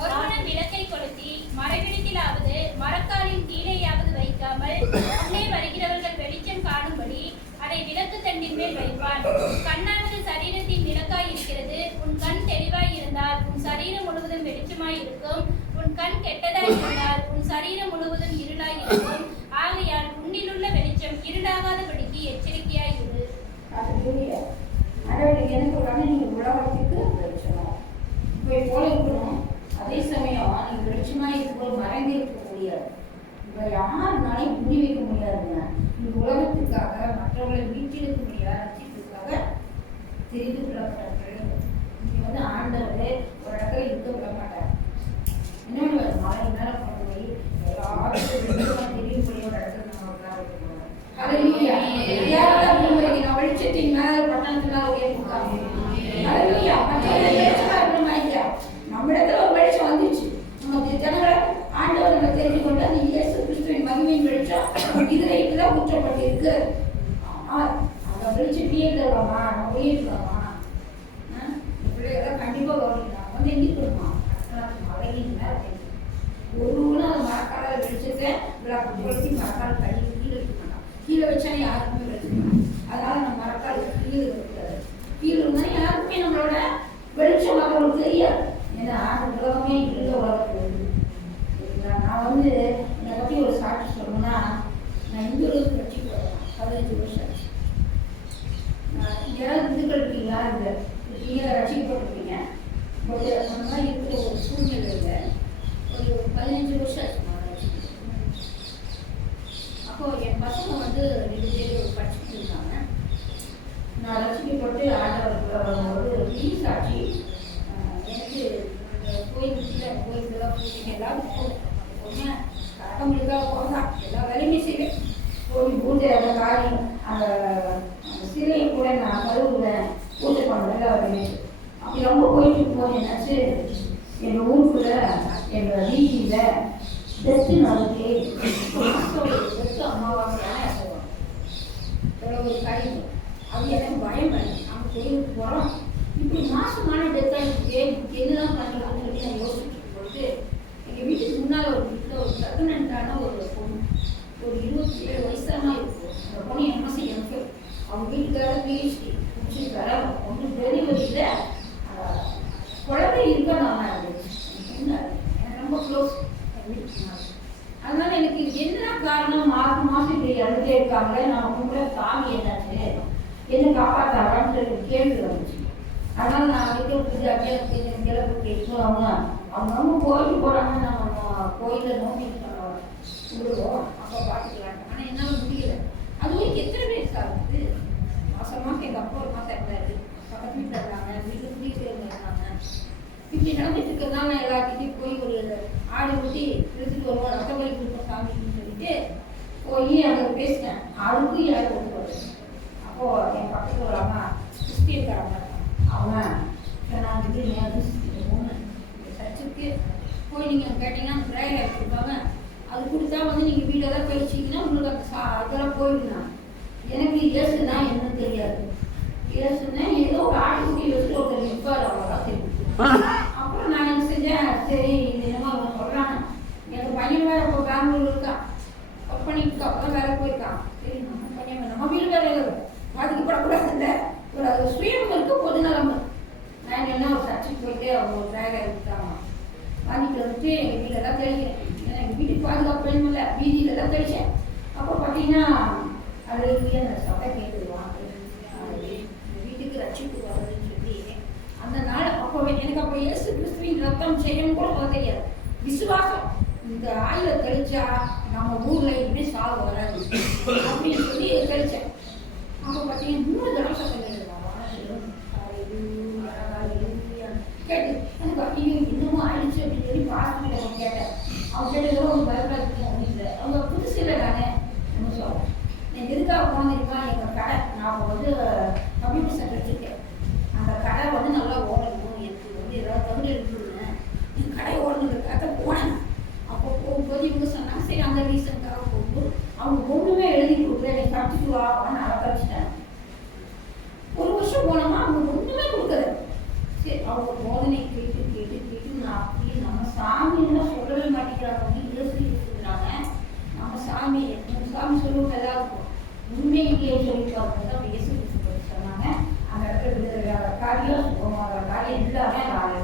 ஒருவன் விளக்கை கொளுத்தி மரக்கிடத்திலாவது மரக்காலின் கீழேயாவது வைக்காமல் உள்ளே வருகிறவர்கள் வெளிச்சம் காணும்படி அதை விளக்கு தண்டின் மேல் வைப்பான். கண்ணானது சரீரத்தின் விளக்காய் இருக்கிறது. உன் கண் தெளிவாய் இருந்தால் உன் சரீரம் முழுவதும் வெளிச்சமாய் இருக்கும். உன் கண் கெட்டதாய் இருந்தால் உன் சரீரம் முழுவதும் இருளாய் இருக்கும். ஆகையால் உன்னிலுள்ள வெளிச்சம் இருளாகாதபடிக்கு எச்சரிக்கையாய் இரு. எனக்கு நீங்க உலகத்துக்கு வெளிச்சமா போய் போல இருக்கணும். அதே சமயம் நீங்க வெளிச்சமா இருக்கும்போது மறைந்து இருக்க முடியாது. இப்ப யாருனாலையும் முடி வைக்க முடியாதுங்க. இந்த உலகத்துக்காக மற்றவர்களை வீட்டிற்கு முடியாது ரசிப்புக்காக தெரிந்து கொள்ளப்பட்ட நீங்க ஆண்டவர் ஒரு இடத்துல இருக்க விட மாட்டார். இன்னொன்று மழை மேல கொண்டு போய் எல்லாருக்கும் தெரியும்படி ஒரு இடத்துல நம்ம உட்கார வைக்கணும். வெளிச்சத்தின் மேல பட்டணத்தினால உயர்ந்துக்காங்க. நம்மிடத்துல ஒரு வெளிச்சம் வந்துச்சு. நம்ம இருதயத்துல ஊற்றப்பட்டிருக்கு. அந்த வெளிச்சத்தையே தருவாமா, நம்ம உயிர்க்கலாமா? பிள்ளைகளை கண்டிப்பா கவனிக்கலாம். வந்து எங்க இருக்கணுமா? மழையில ஒரு அது மரக்கால வெளிச்சத்தை விளக்கு மரக்கால் கழுவி கீழே வைக்க மாட்டான். கீழே வச்சாலே யாருக்குமே வெளிச்சம். அதனால நம்ம மரக்கால் கீழே வைக்கிறது. கீழே இருந்தா யாருக்குமே நம்மளோட வெளிச்சம் அவங்களுக்கு தெரியாது. ஏன்னா அந்த உலகமே இருந்த உலகத்தில் நான் வந்து என்னை பற்றி ஒரு சாட்சி சொல்லணும்னா, நான் இந்து உலகத்துக்கு கட்சி போடுறேன். 15 வருஷம் ஆச்சு. யாராவது இந்துக்கள் இருக்கீங்களா? இந்த நீங்கள் ரசிக்கப்பட்டிருப்பீங்க. பட் அந்த மாதிரி இருக்கிற ஒரு சூழ்நிலையில் ஒரு 15 வருஷம் ஆச்சு. அப்போது என் பசங்க வந்து 2 பேர் படிச்சுட்டு இருந்தாங்க. நான் ரசிக்கப்பட்டு ஆண்டவர்கள் வரும்போது ப்ளீஸ் ஆச்சு எனக்கு கோயிலுக்குலாம் போயிட்டு எல்லாரும் பொண்ணு கடவுளுக்காக போகலாம், எல்லா வேலையுமே செய்வேன். கோயில் பூஜை அந்த காரியம் அந்த சிலையை கூட நான் கழுவுவேன், பூஜை பண்ணுவேன், எல்லா வேலையும். அப்படி ரொம்ப போயிட்டு போது என்னாச்சு, எங்கள் ஊருக்குள்ள எங்கள் வீட்டில் டெஸ்ட்டு நடந்து டெஸ்ட்டு அம்மாவாசையான சொல்லுவாங்க. எவ்வளோ ஒரு காரியம் அது எனக்கு பயம் பண்ணி நம்ம கோயிலுக்கு போகிறோம். இப்படி மாசமான டெத்தாக இருக்குது, என்னதான் பண்ணலாம்னு சொல்லி நான் யோசிச்சுட்டு போட்டு எங்கள் வீட்டுக்கு முன்னால் ஒரு வீட்டில் ஒரு ப்ரெக்னென்ட்டான ஒரு பொண்ணு, ஒரு 27 வயசானா இருக்கும். அந்த பொண்ணு எம்எஸ்சி எம்ஃபில், அவங்க வீட்டுக்கார பிஹெச்டி முடிச்சிருக்காரு. ஒன்றும் டெலிவரியில் குழந்தை இருக்க நான் எனக்கு ரொம்ப க்ளோஸ் வீட்டுக்கு. அதனால எனக்கு என்ன காரணம், மாதம் இப்படி இறந்துட்டே இருக்காங்களே, நம்ம கூட சாமி என்னாச்சு என்ன காப்பாற்றாங்கன்னு சொல்லி கேள்வி வந்துச்சு. அதனால நான் அன்றைக்கே பூஜாக்கே கிளப்பு கேட்கும். அவங்க கோயிலுக்கு போகிறாங்க, நம்ம கோயிலில் நோக்கி விடுவோம், அப்போ பார்த்துக்கலாம். ஆனால் என்னால் முடியல. அதுவும் எத்தனை வயசு ஆகுது? மாதமாக எங்கள் அப்பா ஒரு மாதம் இருந்தாரு, பக்கத்து வீட்டில் இருந்தாங்க, வீட்டில் குடிக்கிட்டு இருந்தாங்க. இப்படி நடந்துட்டு இருக்கிறதா நான் எல்லாத்துக்கிட்டையும் போய் ஒரு ஆடு ஊட்டி எடுத்துகிட்டு வருவோம், ரத்த பலி கொடுப்போம் சாமின்னு சொல்லிட்டு போய் அங்கே பேசினேன். அதுக்கும் யாரும் கொண்டு வருது. அப்போது என் பக்கத்தில் ஒரு அம்மா கிறிஸ்டியன்காரங்க, அவங்க நான் பொண்ணு சர்ச்சுக்கு போய் நீங்கள் கேட்டீங்கன்னா ப்ரேயர் கொடுப்பாங்க, அது கொடுத்தா வந்து நீங்கள் வீடெல்லாம் கழிச்சிங்கன்னா உங்களுக்கு அந்த அதெல்லாம் போயிடுங்க. எனக்கு இயேசுனா என்னன்னு தெரியாது. இயேசுன்னா ஏதோ ஒரு ஆட்டுக்குட்டி வச்சுட்டு ஒருத்தர் நிற்பார், அவ்வளோதான் தெரியும். அப்புறம் நான் என்ன செஞ்சேன், சரி இது என்னமோ அவங்க சொல்கிறாங்க. எங்கள் பையன் வேறு இப்போ பெங்களூர் இருக்கான், ஒர்க் பண்ணிட்டு அப்போ வேலை போயிருக்கான். சரி நம்ம பையன் நம்ம வீடு வேலை பாதிக்கப்படக்கூடாது. இல்லை ஒரு அது சுயம் இருக்க பொது நலம்பு. நான் என்ன ஒரு சர்ச்சுக்கு போயிட்டு அவங்க ஒரு ப்ரேயர் எடுத்தாங்க, வாங்கிட்டு வந்துட்டு எங்கள் வீடெல்லாம் தெளிக்கிறேன். ஏன்னா எங்கள் வீட்டுக்கு பாதுகாப்பு வேணுமில்ல, வீதியிலலாம் தெளித்தேன். அப்போ பார்த்தீங்கன்னா அதுலேயே அந்த சட்டை கேட்டுருவான், வீட்டுக்கு ரட்சிப்பு வருதுன்னு சொல்லி அந்த நாள் அப்போவே எனக்கு அப்போ இயேசு கிறிஸ்துவின் ரத்தம் செய்யணும் கூட தெரியாது. விசுவாசம் இந்த ஆயில தெளிச்சா நம்ம ஊரில் இப்படி சாவு வராது அப்படின்னு சொல்லி தெளித்தேன். அப்போ பார்த்தீங்கன்னா 3 தடவை சத்தம் கேட்டு எனக்கு அப்படியே இன்னமும் ஆயிடுச்சு அப்படின்னு சொல்லி பாஸ்ட் அவங்க கேட்டேன். அவங்க கேட்டதோ அவங்க பயப்படாது அப்படின்னு அவங்க புதுசில் தானே என்ன சொல்லுவோம். நான் எதுக்காக போனதுக்கா எங்கள் கடை நான் வந்து கம்ப்யூட்டர் சென்டர் வச்சுருக்கேன். அந்த கடை வந்து நல்லா ஓடணும், எனக்கு வந்து ஏதாவது தமிழ் எடுத்துருந்தேன், என் கடை ஓடணுங்கிறதுக்காக போனேன். அப்போ போகும்போது இவங்க சொன்னாங்க சரி அந்த ரீசனுக்காக போகும்போது அவங்க ஒன்றுமே எழுதி கொடுக்குறேன், நீ கடிச்சிட்டு வான்னு அதை கழிச்சிட்டேன். 1 வருஷம் போனோமா அவங்க ஒன்றுமே கொடுக்குறது. சரி அவங்க போதனை கேட்டு கேட்டு கேட்டு நான் அப்படியே நம்ம சாமின்னு சொல்லவே மாட்டேங்கிறாங்க, அப்படின்னு யோசிச்சுக்கிறாங்க. நம்ம சாமி நம்ம சாமி சொல்லுவோம் எல்லாருக்கும் உண்மை இல்லையே சொல்லிட்டு தான் இயேசு கிறிஸ்து சொன்னாங்க. அந்த இடத்துல காரியம் காரியம் இல்லாமல் நான்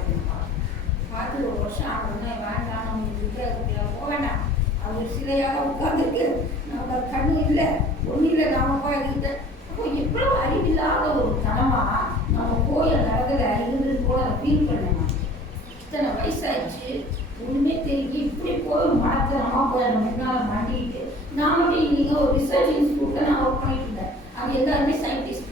பார்த்து 1 வருஷம் ஆகணும்னா வேண்டாம், நம்ம இருக்கிறதுக்கு போக வேண்டாம், அது சிலையாக உட்காந்துருக்கு, நம்ம கண்ணு இல்லை ஒன்றும் இல்லை, நாம போய் அதுக்கிட்ட அப்போ எவ்வளோ அறிவில்லாத ஒரு தனமா நம்ம கோயில் நடக்கல இருந்தது கூட அதை ஃபீல் பண்ணேன். இத்தனை வயசாயிடுச்சு ஒன்றுமே தெரியும், இப்படி போய் மரத்தை நம்ம போய் முன்னால் மாட்டிக்கிட்டு நான் மட்டும் இன்னைக்கு ஒரு ரிசர்ச் இன்ஸ்டியூட்டில் நான் ஒர்க் பண்ணிட்டு இருந்தேன். அது எல்லாருமே சயின்டிஸ்ட்,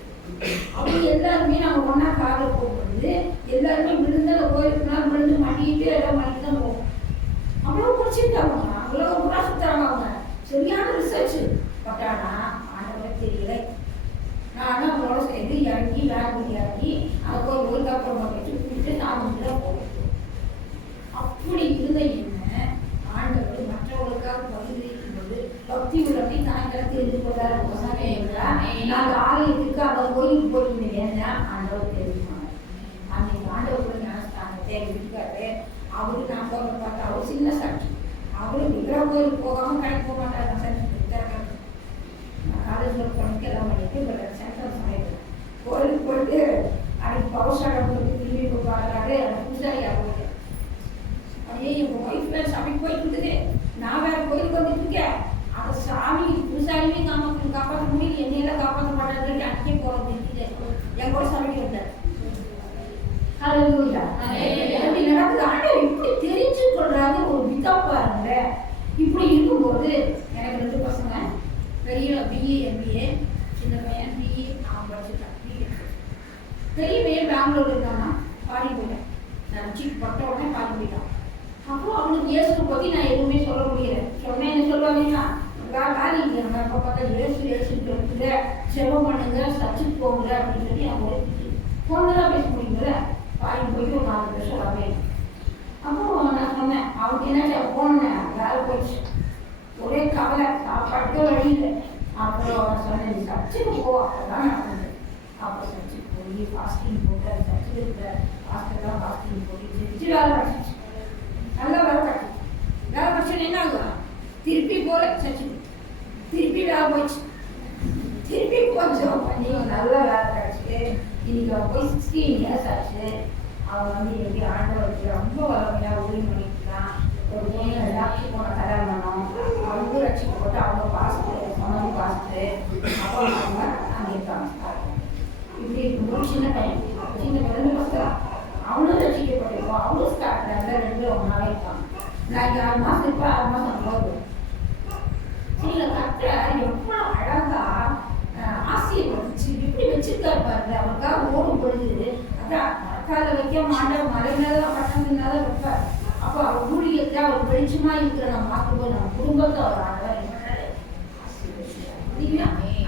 அப்படி எல்லாருமே நம்ம ஒன்றா காரில் போகும்போது எல்லாருமே விழுந்து அந்த கோயிலுக்குலாம் விழுந்து மாட்டிக்கிட்டு எல்லாம் பண்ணிட்டு தான் போவோம். அவ்வளோ படிச்சுட்டாங்க, அவ்வளோ கூட சுற்றுறாங்க, அவங்க சரியான ரிசர்ச். பட் ஆனால் ஆண்டவரை தெரியல. நான் அவங்களோட சேர்ந்து இறங்கி வேலை இறங்கி அந்த கோயில் ஒரு கப்பல் வச்சு கூப்பிட்டு சாமிக்கு தான் போவோம். அப்படி இருந்த என்ன ஆண்டவர் மற்றவர்களுக்காக பகிர்ந்து இருக்கும்போது பக்தி உள்ளவனை கோயிலுக்கு போகாமல் கடைக்கு போக மாட்டாங்க. சென்டர் நான் காலேஜில் போனதுக்கு எல்லாம் பண்ணிட்டு சென்ட்ரல் சமையல் கோயிலுக்கு போயிட்டு அன்றைக்கி பவசாடம் போயிட்டு திரும்பி போய் பார்க்குறாரு. அந்த பூசாரியா போயிட்டு அப்படியே எங்கள் ஒய்ஃப் வேறு சமைக்கு போயிட்டு இருக்குது, நான் வேறு கோயிலுக்கு வந்துட்டு இருக்கேன். அந்த சாமி பூசாரியுமே காப்பாற்ற முடியல, என்னையெல்லாம் காப்பாற்ற மாட்டாங்க. அன்றைக்கே போகிறது என் கூட சமைக்க வந்தார். அப்படி நடக்குது. ஆண்டவர் இப்படி தெரிஞ்சு கொள்றாங்க ஒரு விதா பாருங்க. இப்படி இருக்கும்போது எனக்கு 2 பசங்க, பெரிய பிஏ எம்பிஏ, சின்ன பையன் பிஇ அவன் படிச்சுட்டான். பெரிய பையன் பெங்களூர் இருக்கான்னா பாடி போயிட்டான். நான் சீட் பட்ட உடனே பாடி போயிட்டான். அப்புறம் அவனுக்கு இயேசுவை பற்றி நான் எதுவுமே சொல்ல முடியல. சொன்னேன் என்ன சொல்லுவாங்கன்னா வேலைக்கு நம்ம எப்போ பார்த்தா ஏசுன்னு இருக்குது, செலவு பண்ணுங்க, சர்ச்சுக்கு போங்க அப்படின்னு சொல்லி அவங்க ஃபோனில் தான் பேச முடியுங்கள. பாடி போயிட்டு ஒரு 4 வருஷம் வரவே. அப்புறம் நான் சொன்னேன் அவனுக்கு என்ன போனேன், வேலை போயிடுச்சு, ஒரே கவலை, சாப்பாட்டுக்கே வழி இல்லை. அப்புறம் சொன்னேன் நீ சர்ச்சுக்கு போ, அப்போதான் நடந்தது. அப்போ சர்ச்சுக்கு போய் ஃபாஸ்டிங் போட்டு அது சர்ச்சுக்கு இருக்கிற ஹாஸ்டல்லாம் ஃபாஸ்டிங் போட்டு ஜெயிச்சு வேலை படிச்சிச்சு. நல்லா வேலை படிச்சு வேலை படிச்சோன்னு என்ன ஆகுதா, திருப்பி போல சர்ச்சுக்கு, திருப்பி வேலை போயிடுச்சு. திருப்பி கொஞ்சம் பண்ணி நல்லா வேலை கிடச்சிட்டு இன்னைக்கு அவன் போய் 16 இயர்ஸ் ஆச்சு. அவன் வந்து எப்படி ஆண்டவருக்கு ரொம்ப வளமையாக உதவி பண்ணிக்கலாம். ஒரு பொண்ணு டாக்டர் போன கல்யாணம் பண்ணோம், அவங்க ரட்சிக்க போட்டு அவங்க பாஸ்ட்டு சமதி பாஸ்ட்டு அப்போ அவங்க அங்கே இருக்காங்க. இப்படி இருக்கும்போது சின்ன பையன் 2 பசங்க அவனும் ரட்சிக்கப்பட்டிருக்கோம், அவனும் ஸ்டார்ட்றாங்க, 2 ஒன்றாவே இருக்காங்க. நான் 6 மாதம் இப்போ 6 மாதம் போகுது. சில கற்ற எவ்வளோ அழகா ஆசீர்வதிச்சு இப்படி வச்சிருக்காரு பாருங்க. அவருக்காக ஓடும் பொழுது அதான் மரக்கால வைக்க மாட்டோம், மலை மேலாம் பட்டம்னால வைப்பார். அப்போ அவர் ஊழியத்தை அவர் வெளிச்சமா இருக்கிற நம்ம பார்க்கும்போது நம்ம குடும்பத்தை அவர் ஆண்டவர்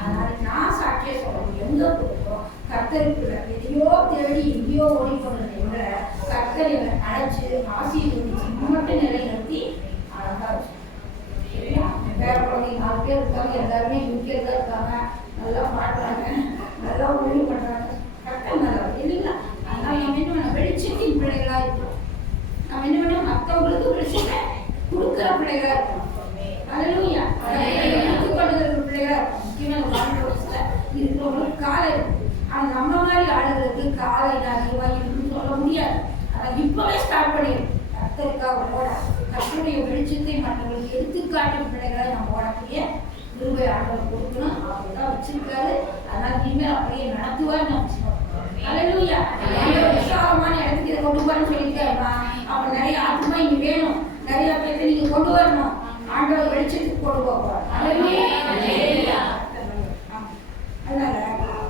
அதனால நான் சாட்சியை சொல்றேன். எங்க போகிறோம் கர்த்தருக்குள்ள எதையோ தேடி எங்கேயோ ஓடி போடுறதை விட கர்த்தரை அழைச்சு ஆசீர்வதிச்சு மட்டும் நிலைநிறுத்தி அழகா வச்சு வேற குழந்தைங்க 4 பேர் இருக்காங்க, எல்லாருமே யூகே தான் இருக்காங்க, நல்லா பாடுறாங்க, நல்லா ஒழுங்கு பண்றாங்க. கர்த்தர் நல்லா இல்லைங்களா? அதனால நம்ம என்ன பண்ண வெளிச்சத்தின் பிள்ளைகளா இருக்கிறோம். நம்ம என்ன பண்ண மற்றவங்களுக்கு வெளிச்சத்தை கொடுக்குற பிள்ளைகளா இருக்கணும். அல்லேலூயா. எடுத்துக்கொள்ளுகிற பிள்ளைகளா இருக்கும். முக்கியமாக வாழ்க்கை இருக்கிறவங்களுக்கு காலை இருக்கு. ஆனால் நம்ம மாதிரி ஆளுகளுக்கு காலை அதிகமாக இருக்குன்னு சொல்ல முடியாது. ஆனால் இப்பவே ஸ்டார்ட் பண்ணிடும். கர்த்தருக்காக ஓட கர்த்தருடைய வெளிச்சத்தை மற்றவங்களுக்கு எடுத்துக்காட்டும் பிள்ளைகளை நம்ம ஓடக்கூடிய கிருபை ஆண்டவர் கொடுக்கணும். அப்படிதான் வச்சிருக்காரு. அதனால இனிமேல் அப்படியே நடத்துவார். அல்லேலூயா. விசாலமான இடத்துக்கு இதை கொண்டு போறேன்னு சொல்லியிருக்காருமா. அப்ப நிறைய ஆத்மா இங்க வேணும், நிறைய பேர்த்த நீங்க கொண்டு வரணும். ஆண்டவர் வெளிச்சத்துக்கு கொண்டு போவார். அதனால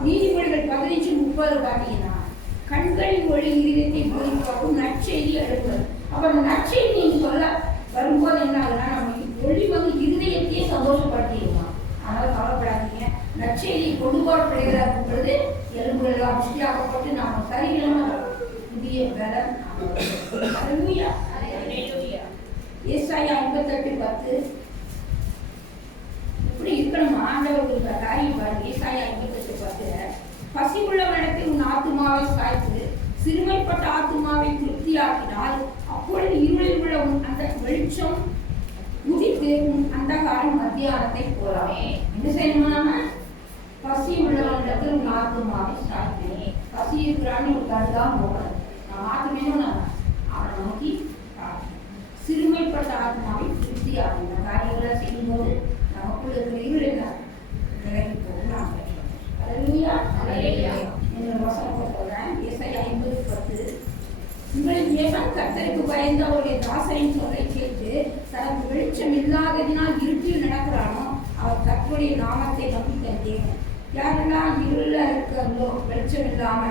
நீதிமொழிகள் 15:30 பார்த்தீங்கன்னா கண்களின் ஒளி இருதயத்தை பூரிப்பாக்கும் நற்செய்தி எழுப்புவது. அப்ப அந்த நற்செய்தி நீங்க சொல்ல வரும்போது என்ன ஆகுதுன்னா நம்ம ஒளி வந்து இருதயத்தையே சந்தோஷப்படுத்திடுவோம். அதனால கவலைப்படாதீங்க. நற்செய்தியை கொண்டு போற பிள்ளைகளாக இருக்கும் பொழுது எலும்புகளெல்லாம் புஷ்டியாக்கப்பட்டு நம்ம சரியில்லாம புதிய பலன். ஏசாயா 58:10 இப்படி இருக்கணும். ஆண்டவர்களுக்கு காரியம் பாருங்க. ஏசாயா 58:10 பசி உள்ளவனிடத்தில் உன் ஆத்துமாவை சாய்த்து சிறுமைப்பட்ட ஆத்துமாவை திருப்தியாக்கினால் அப்பொழுது இருளில் உள்ள உன் அந்த வெளிச்சம் உதித்து உன் அந்தகாரம் மத்தியானத்தை போலாமே. என்ன செய்யணுமா? நாம பசி உள்ளவனிடத்தில் உன் ஆத்துமாவை சாய்த்து, பசி இருக்கிறான்னு ஒரு கருதான் போகணும். நம்ம ஆத்துமேனும் நம்ம அவனை நோக்கி சிறுமைப்பட்ட ஆத்மாவை திருப்தியாகும். இந்த காரியங்களை செய்யும்போது நமக்குள்ள இருக்கிற இருள் விலகி போகும். என்னோட வசனத்தை சொல்றேன். ஏசாயா 50:10 உங்களின் தேவன் கர்த்தருக்கு பயந்து அவருடைய தாசரின் சொல்லை கேட்டு தனக்கு வெளிச்சம் இல்லாததினால் இருட்டில் நடக்கிறானோ அவர் கர்த்தருடைய நாமத்தை நம்பி தந்தேன். யாரெல்லாம் இருள இருக்கிறதோ வெளிச்சம் இல்லாம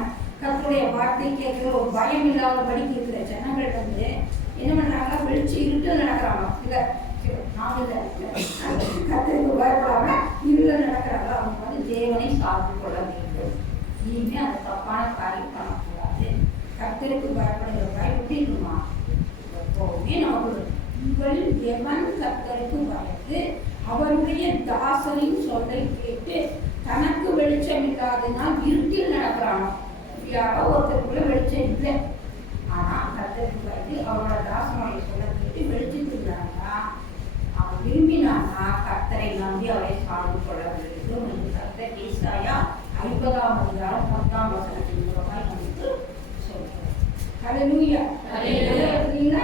கர்த்தருடைய வார்த்தை கேட்கிற ஒரு பயம் இல்லாதபடி இருக்கிற ஜனங்கள் வந்து என்ன பண்றாங்க? வெளிச்சம் இருட்டு நடக்கிறாங்க. இல்லை நாம இல்லை கர்த்தருக்கு பயப்படாம இருள நடக்கிறாங்க. அவங்க வந்து தேவனை சார்ந்து கொள்ள வேண்டும். இனிமே அந்த தப்பான காரியம் பண்ணக்கூடாது. கர்த்தருக்கு பயப்படுகிறவங்க எப்படி இருக்குமா? எப்போவுமே நமக்கு உங்களின் தேவன் கர்த்தருக்கு பயந்து அவருடைய தாசரின் சொல்லை கேட்டு தனக்கு வெளிச்சம் இல்லாதனால் இருட்டில் நடக்கிறானோ. யாரோ ஒருத்தருக்குள்ள வெளிச்சம் இல்லை, ஆனா கர்த்தருக்கு பயந்து அவரோட தாசனுடைய சொல்லை கேட்டு வெளிச்சத்துக்குறாங்கன்னா அவன் ஹalleluya. ஹalleluya.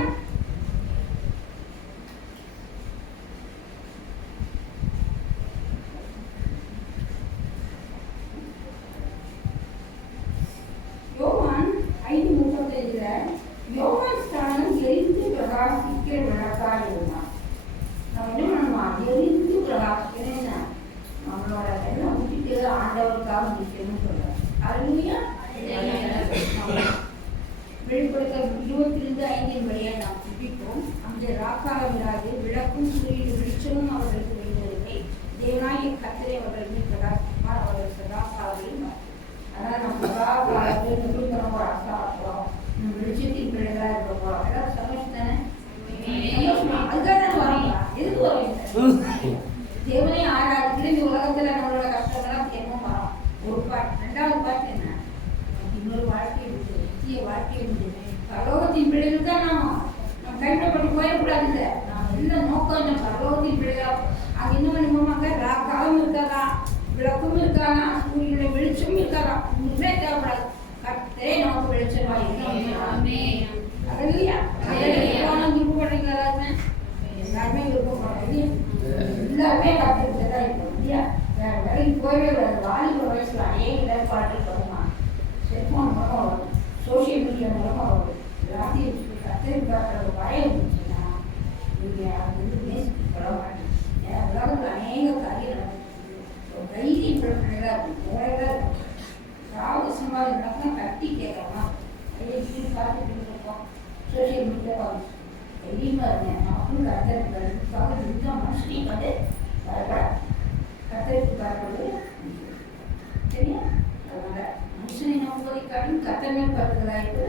யோவான் 5:35 யோவான் ஸ்நானம் எரிந்து பிரகாசிக்கிற விளக்காய் இருந்தான். நம்ம என்ன பண்ணுமா? எரிந்து பிரகாசிக்கிறேன்னா நம்மளோட எல்லாம் விட்டுட்டு ஆண்டவருக்காக நிற்கணும்னு சொல்றேன். ஹalleluya. வெளிப்படுத்த 22:5 வழியாக நாம் சிந்திப்போம். அந்த ராக்கால விழாது விளக்கும் சூரியன் வெளிச்சமும் அவர்களுக்கு வெளிவருகை தேவனாகிய கர்த்தரே அவர்கள் மீது பிரகாசிப்பார். அவர்கள் சதா காவலில். அதான் நம்ம சதா காலத்தில் நிரூபணம் ஒரு அசாரம் வெளிச்சத்தின் பிள்ளைகளா இருக்க போறோம். எல்லாம் சந்தோஷம் தானே? அதுதான் வரீங்களா? எதுக்கு வரீங்க? தேவனை ஆராதிக்கிற இந்த உலகத்துல நம்மளோட கஷ்டங்கள்லாம் என்ன வரும்? ஒரு பாட்டு. ரெண்டாவது பாட்டு என்ன? இன்னொரு வாழ்க்கையை உண்டு, நித்திய வாழ்க்கையை உண்டு. பரலோகத்தின் பிள்ளைகள் தான் நம்ம கைவிடப்பட்டு போயிடக்கூடாது. நாம் எல்லாம் நோக்கம் இந்த பரலோகத்தின் பிள்ளைகள். அங்கே என்ன பண்ணுவோமாங்க? காலம் இருக்காதா, விளக்கும் இருக்காதா, சூரியனுடைய வெளிச்சமும் இருக்காதா, ஒன்றுமே தேவைப்படாது. கர்த்தரே நமக்கு வெளிச்சமா இருக்கணும். இல்லையா? விருப்பப்படுறீங்களா? எல்லாருமே விருப்பப்படுறது. எல்லாருமே கற்றுக்கிட்டு தான் இருக்கணும். இல்லையா? வேற வேலைக்கு போயவே கூடாது. வாலிப வயசுல அநேக பாட்டு வருமா? செல்போன் மூலமாக வரும், சோசியல் மீடியா மூலமாக வரும். எல்லாத்தையும் கற்றுக்கிட்டு பார்க்குற பயம் இருந்துச்சுன்னா நீங்கள் அது வந்து நேசித்து சொல்ல மாட்டீங்க. ஏன்னா உலகத்தில் அநேக காரியம் நடக்குது. தைரியம் பிள்ளைகளாக இருக்கும், வேலைகளாக இருக்கும். ஏதாவது சம்பாதிக்கிறாங்கன்னா கட்டி கேட்கலாம். கையை பார்த்துட்டு இருக்கோம். சோசியல் மீடியா வந்து தைரியமாக இருந்தேன். நானும் கற்றுக்கிறதுக்காக இதுதான் மனுஷனையும் வந்து கற்றுக்கு பார்க்கறது சரியா? அதனால் மனுஷனை நம்புவதைக்காலும் கத்தனை பார்க்கறதாயிட்டு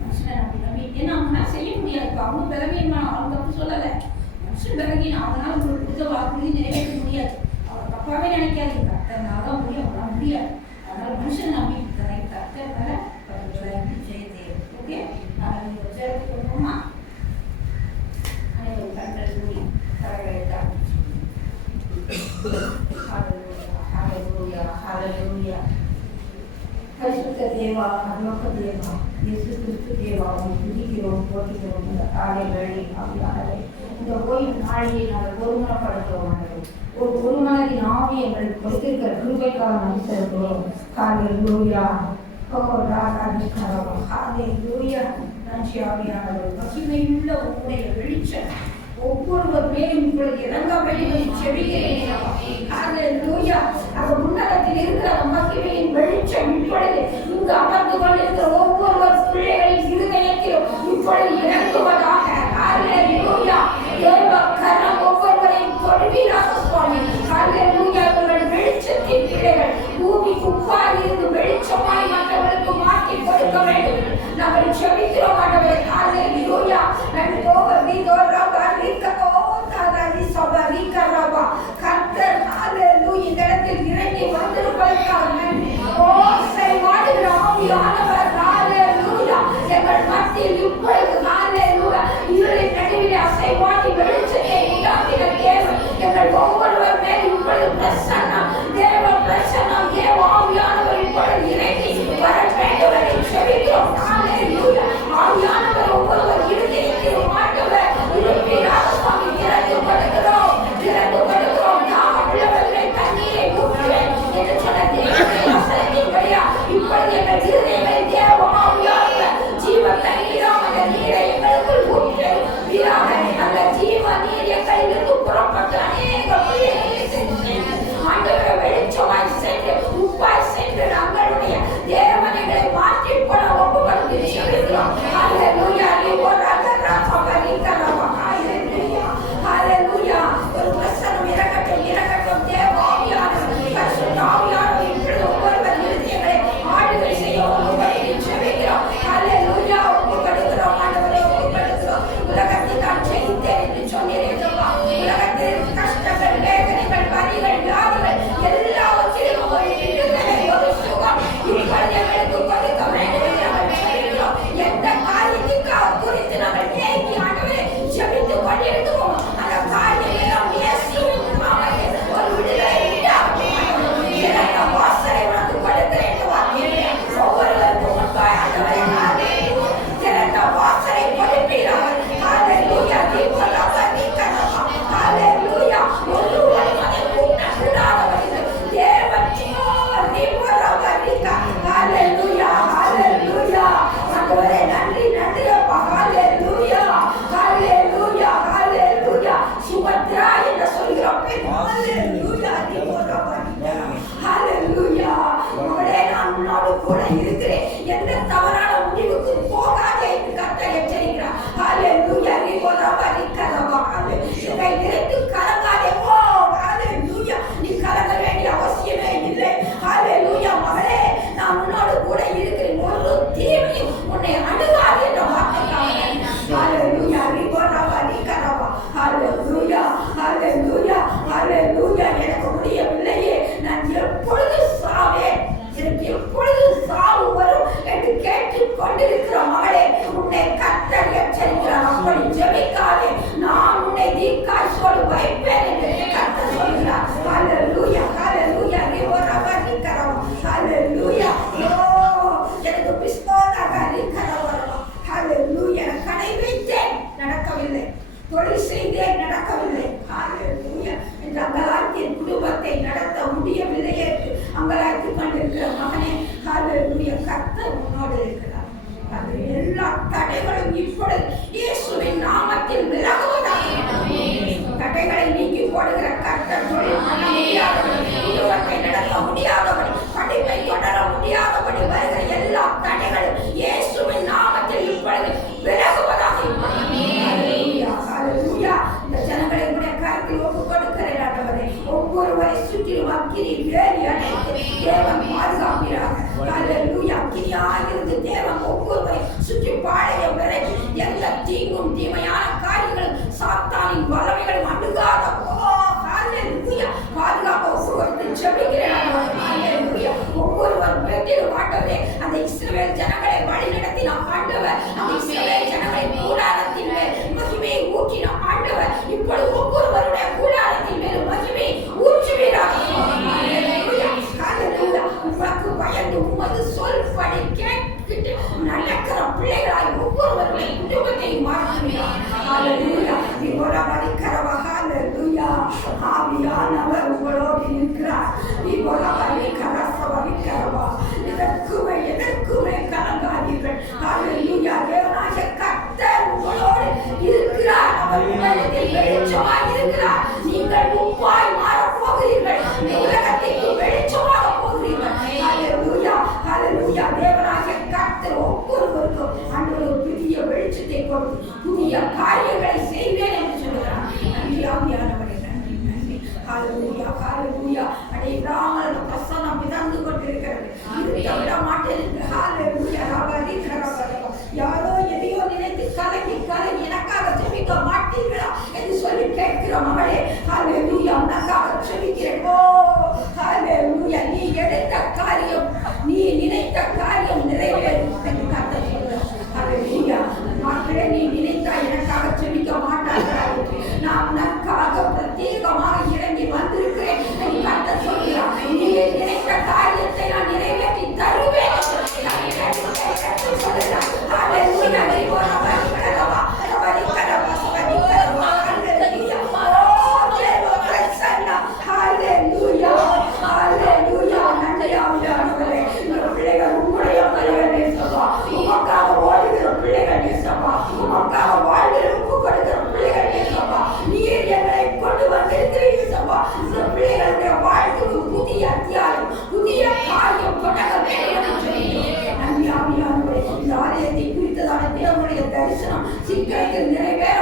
மனுஷனை நம்பி ஏன்னா அவங்களால செய்ய முடியாது. இப்போ அவங்க பலவீனமான அவங்க தப்பு சொல்லலை. மனுஷன் பலவீனம், அவங்களால உங்களுக்கு கொடுத்த வாக்குறுதி நிறைவேற்ற முடியாது. அவங்க தப்பாகவே நினைக்காதீங்க. கத்தனால தான் முடியும், அவங்களால முடியாது. அதனால் மனுஷன் நம்பி கத்தனால பார்க்கறதாயிட்டு செய்ய தேவை. ஓகே, நாங்கள் நீங்கள் சேர்த்து கொள்வோமா? அனைவரும் கண்கள் மூடி தலைகளை தாக்கி பரிசுத்த தேவா, அருளக்க தேவா, இயேசு கிறிஸ்து தேவா, துதிக்கிறோம், போற்றுகிறோம். இந்த காலை வேளை ஆவியானவரே, இந்த ஓய்வு நாளையை நாங்கள் ஒருமுறைப்படுத்துவோம். ஒரு மனதின் ஆவி எங்களுக்கு கொடுத்திருக்கிற கிருபைக்காக நன்றி செலுத்துகிறோம். ஹல்லேலூயா. ஓ ராகாதிகாரோ, ஹல்லேலூயா. நன்றி ஆவியானவரே. மகிமையுள்ள உம்முடைய வெளிச்சம் ஒவ்வொருவர் மேலும் இப்பொழுது இறங்கபடி செவிகிறேன். ஹல்லேலூயா. அந்த உன்னதத்தில் இருக்கிற மகிமையின் வெளிச்சம் இப்பொழுது இங்கு அமர்ந்து கொண்டிருக்கிற ஒவ்வொருவர் பிள்ளைகளின் இருதயத்திலும் இப்பொழுது இறங்குவதாக. ஹல்லேலூயா. தேவ கரம் ஒவ்வொருவரையும் தொடுவீராக சுவாமி. ஹல்லேலூயா. இவர்கள் வெளிச்சத்தின் பிள்ளைகள் பூமி குப்பாய் இருந்து வெளிச்சமாய் மற்றவர்களுக்கு மாற்றி கொடுக்க வேண்டும். நாங்கள் செபிக்கிறோம் ஆண்டவரே. ஹல்லேலூயா. கர்த்தர் ஹல்லேலூயா இந்த இடத்தில் இறங்கி வந்திருப்பதற்காக நன்றி. ஆவியானவர் ஹல்லேலூயா எங்கள் மத்தியில் இப்பொழுது ஹல்லேலூயா இருளின் நடுவிலே அசைவாடி வெளிச்சத்தை உண்டாக்கின தேவன் எங்கள் ஒவ்வொருவர் மேல் இப்பொழுது பிரசன்னம், தேவ பிரசன்னம், தேவ ஆவியானவர் இப்பொழுது இறங்கி வர வேண்டும் என்று செபிக்கிறோம். ஹல்லேலூயா. ஆவியானவர் ஒவ்வொருவர் இருதயத்திலும் ஆண்டவர் தேவன் பாதுகாப்பீராக. ஹல்லேலூயா. அக்கினியாயிருந்து தேவன் ஒவ்வொருவரை சுற்றி பாளைய விரைவி எந்த தீங்கும் தீமையான காரியங்களும் சாத்தானின் வல்லமைகளும் அணுகாத ஹல்லேலூயா பாதுகாப்பு ஒவ்வொருவருக்கு ஜெபிக்கிறேன். ஹல்லேலூயா. ஒவ்வொருவர் வீட்டிலும் ஆண்டவரே அந்த இஸ்ரவேல் ஜனங்களை வழி நடத்தின ஆண்டவர், அந்த இஸ்ரவேல் ஜனங்களை கூடாரத்தின் மேல் மகிமையை ஊற்றின ஆண்டவர், இப்பொழுது ஒவ்வொருவருடைய கூடாரத்தின் மேல் மகிமையை ஊற்றுவீராக. ஹல்லேலூயா. ஹல்லேலூயா. உமக்கு பயந்து உமது சொல்படி கேட்டு நடக்கிற பிள்ளைகளாய் ஒவ்வொருவருடைய குடும்பத்தை மாற்றுவீராக. ஹல்லேலூயா. இவரவரை கரவ ஹல்லேலூயா. ஆவியானவர் உங்களோடு இருக்கிறார். இவரவரை கரசவரை கரவா. எதற்குமே கலங்காதீர்கள். ஹல்லேலூயா. தேவனாகிய கர்த்தர் உங்களோடு இருக்கிறார். அவர் உலகத்தில் வெளிச்சமாய் இருக்கிறார். நீங்கள் உப்பாய் மாறப் போகிறீர்கள். இந்த உலகத்திற்கு வெளிச்சமாக போகிறீர்கள். ஹல்லேலூயா. ஹல்லேலூயா. தேவனாகிய கர்த்தர் ஒவ்வொருவருக்கும் ஆண்டவர் புதிய வெளிச்சத்தை கொடுத்து புதிய காரியங்களை செய்வேன் என்று சொல்கிறார். நன்றி ஆவியானவரே, நன்றி நன்றி. ஹல்லேலூயா. ஹல்லேலூயா. அடையாமல் அந்த பிரசன்னம் மிதந்து கொண்டிருக்கிறது. இருக்க விட மாட்டேன். ஹல்லேலூயா. யாரோ எதையோ நினைத்து கலங்கி எனக்காக ஜெபிக்க மாட்டீர்களா என்று சொல்லி கேட்கிற மகளே, ஹல்லேலூயா, உனக்காக ஜெபிக்கிறேன். ஓ ஹல்லேலூயா. நீ எடுத்த காரியம், நீ நினைத்த காரியம் நிறைவேறும் என்று கர்த்தர் சொல்கிறார். ஹல்லேலூயா. மக்களே, நீ நினைத்தா எனக்காக ஜெபிக்க மாட்டார்களா? நான் உனக்காக பிரத்யேகமாக இறங்கி வந்திருக்கிறேன் என்று கர்த்தர் சொல்கிறார். நீ நினைத்த காரியத்தை நான் நிறைவேற்றி தருவேன். புதிய அத்தியாயம், புதிய காரியம் தொடங்க வேண்டும். இந்த ஆலயத்தை குறித்ததான தேவனுடைய தரிசனம் சீக்கிரத்தில் நிறைவேற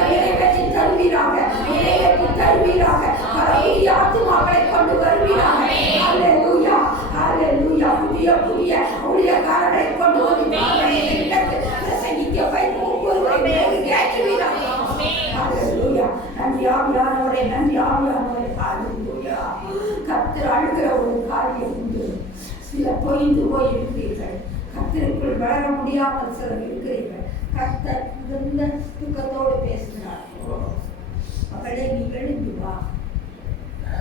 நிறைவேற்றி தருவீராக. நிறைவேற்றி தருவீராக. புதிய ஆத்துமாக்களை கொண்டு வருவீராக. ஹல்லேலூயா. ஹல்லேலூயா. புதிய ஊழியக்காரர்களை கொண்டு வந்து பிரசங்கிக்க வைத்து ஒவ்வொருவரை ஏற்றுவீராக. ஹல்லேலூயா. நன்றி ஆவியானவரே, நன்றி ஆவியானவரே. ஹல்லேலூயா. கர்த்தர் அழுகிற ஒரு காரியம் உண்டு. சிலர் தொய்ந்து போய் இருக்கிறீர்கள். கர்த்தருக்குள் வளர முடியாமல் சிலர் இருக்கிறீர்கள். கர்த்தர் மிகுந்த துக்கத்தோடு பேசுகிறார். மகளே, நீ எழுந்து வா,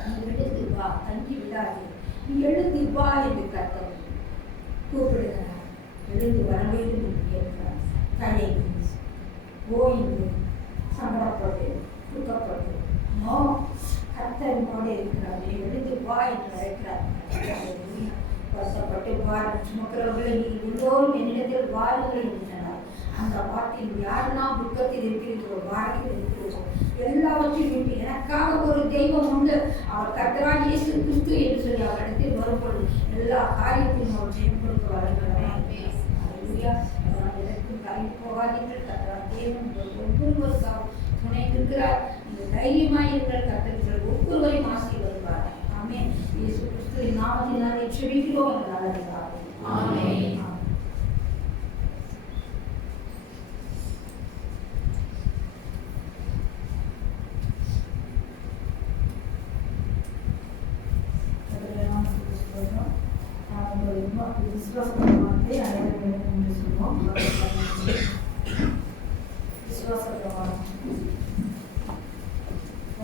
நீ எழுந்து வா, தங்கி விடாதே, நீ எழுந்து வா என்று கர்த்தர் கூப்பிடுகிறார். எழுந்து வர வேண்டும் என்று கேட்கிறார். தயங்கி ஓய்ந்து சங்கடப்பட்டு துக்கப்பட்டு கர்த்தரினோடு இருக்கிறார். நீ எழுந்து வா என்று அழைக்கிறார். வருத்தப்பட்டு வாரம் சுமக்கிறவர்களை நீங்கள் எல்லோரும் என்னிடத்தில் வாருங்கள் என்று சொன்னார். அந்த வார்த்தையில் யாரெல்லாம் துக்கத்தில் இருக்கிறீர்களோ, வாழ்க்கையில் இருக்கிறீர்களோ, எல்லாவற்றையும் விட்டு எனக்காக ஒரு தெய்வம் உண்டு, அவர் கர்த்தராகிய இயேசு கிறிஸ்து என்று சொல்லி அவரிடத்தில் வரும்பொழுது எல்லா காரியத்தையும் அவர் ஜெயம் வரலாம். எதற்கும் கலந்து போகாதீர்கள். கர்த்தராகிய தேவன் ஒவ்வொருவருக்காக துணை இருக்கிறார். நீங்கள் தைரியமாய் இருக்கிற கர்த்தர் ஒவ்வொருவரையும் ஆசீர்வதிப்பார். ஆமென். இயேசு கிறிஸ்துவின் நாமத்தினாலே ஜெபிக்கிறோம் என்ற நல்ல பிதாவே. ஆமென்.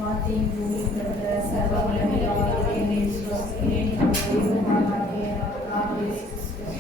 வார்த்தையின் பூமி பிறந்த சர்வ வல்லமையுள்ளவரே, விசுவாசிக்கிறேன். விசுவாசிக்கிறேன்.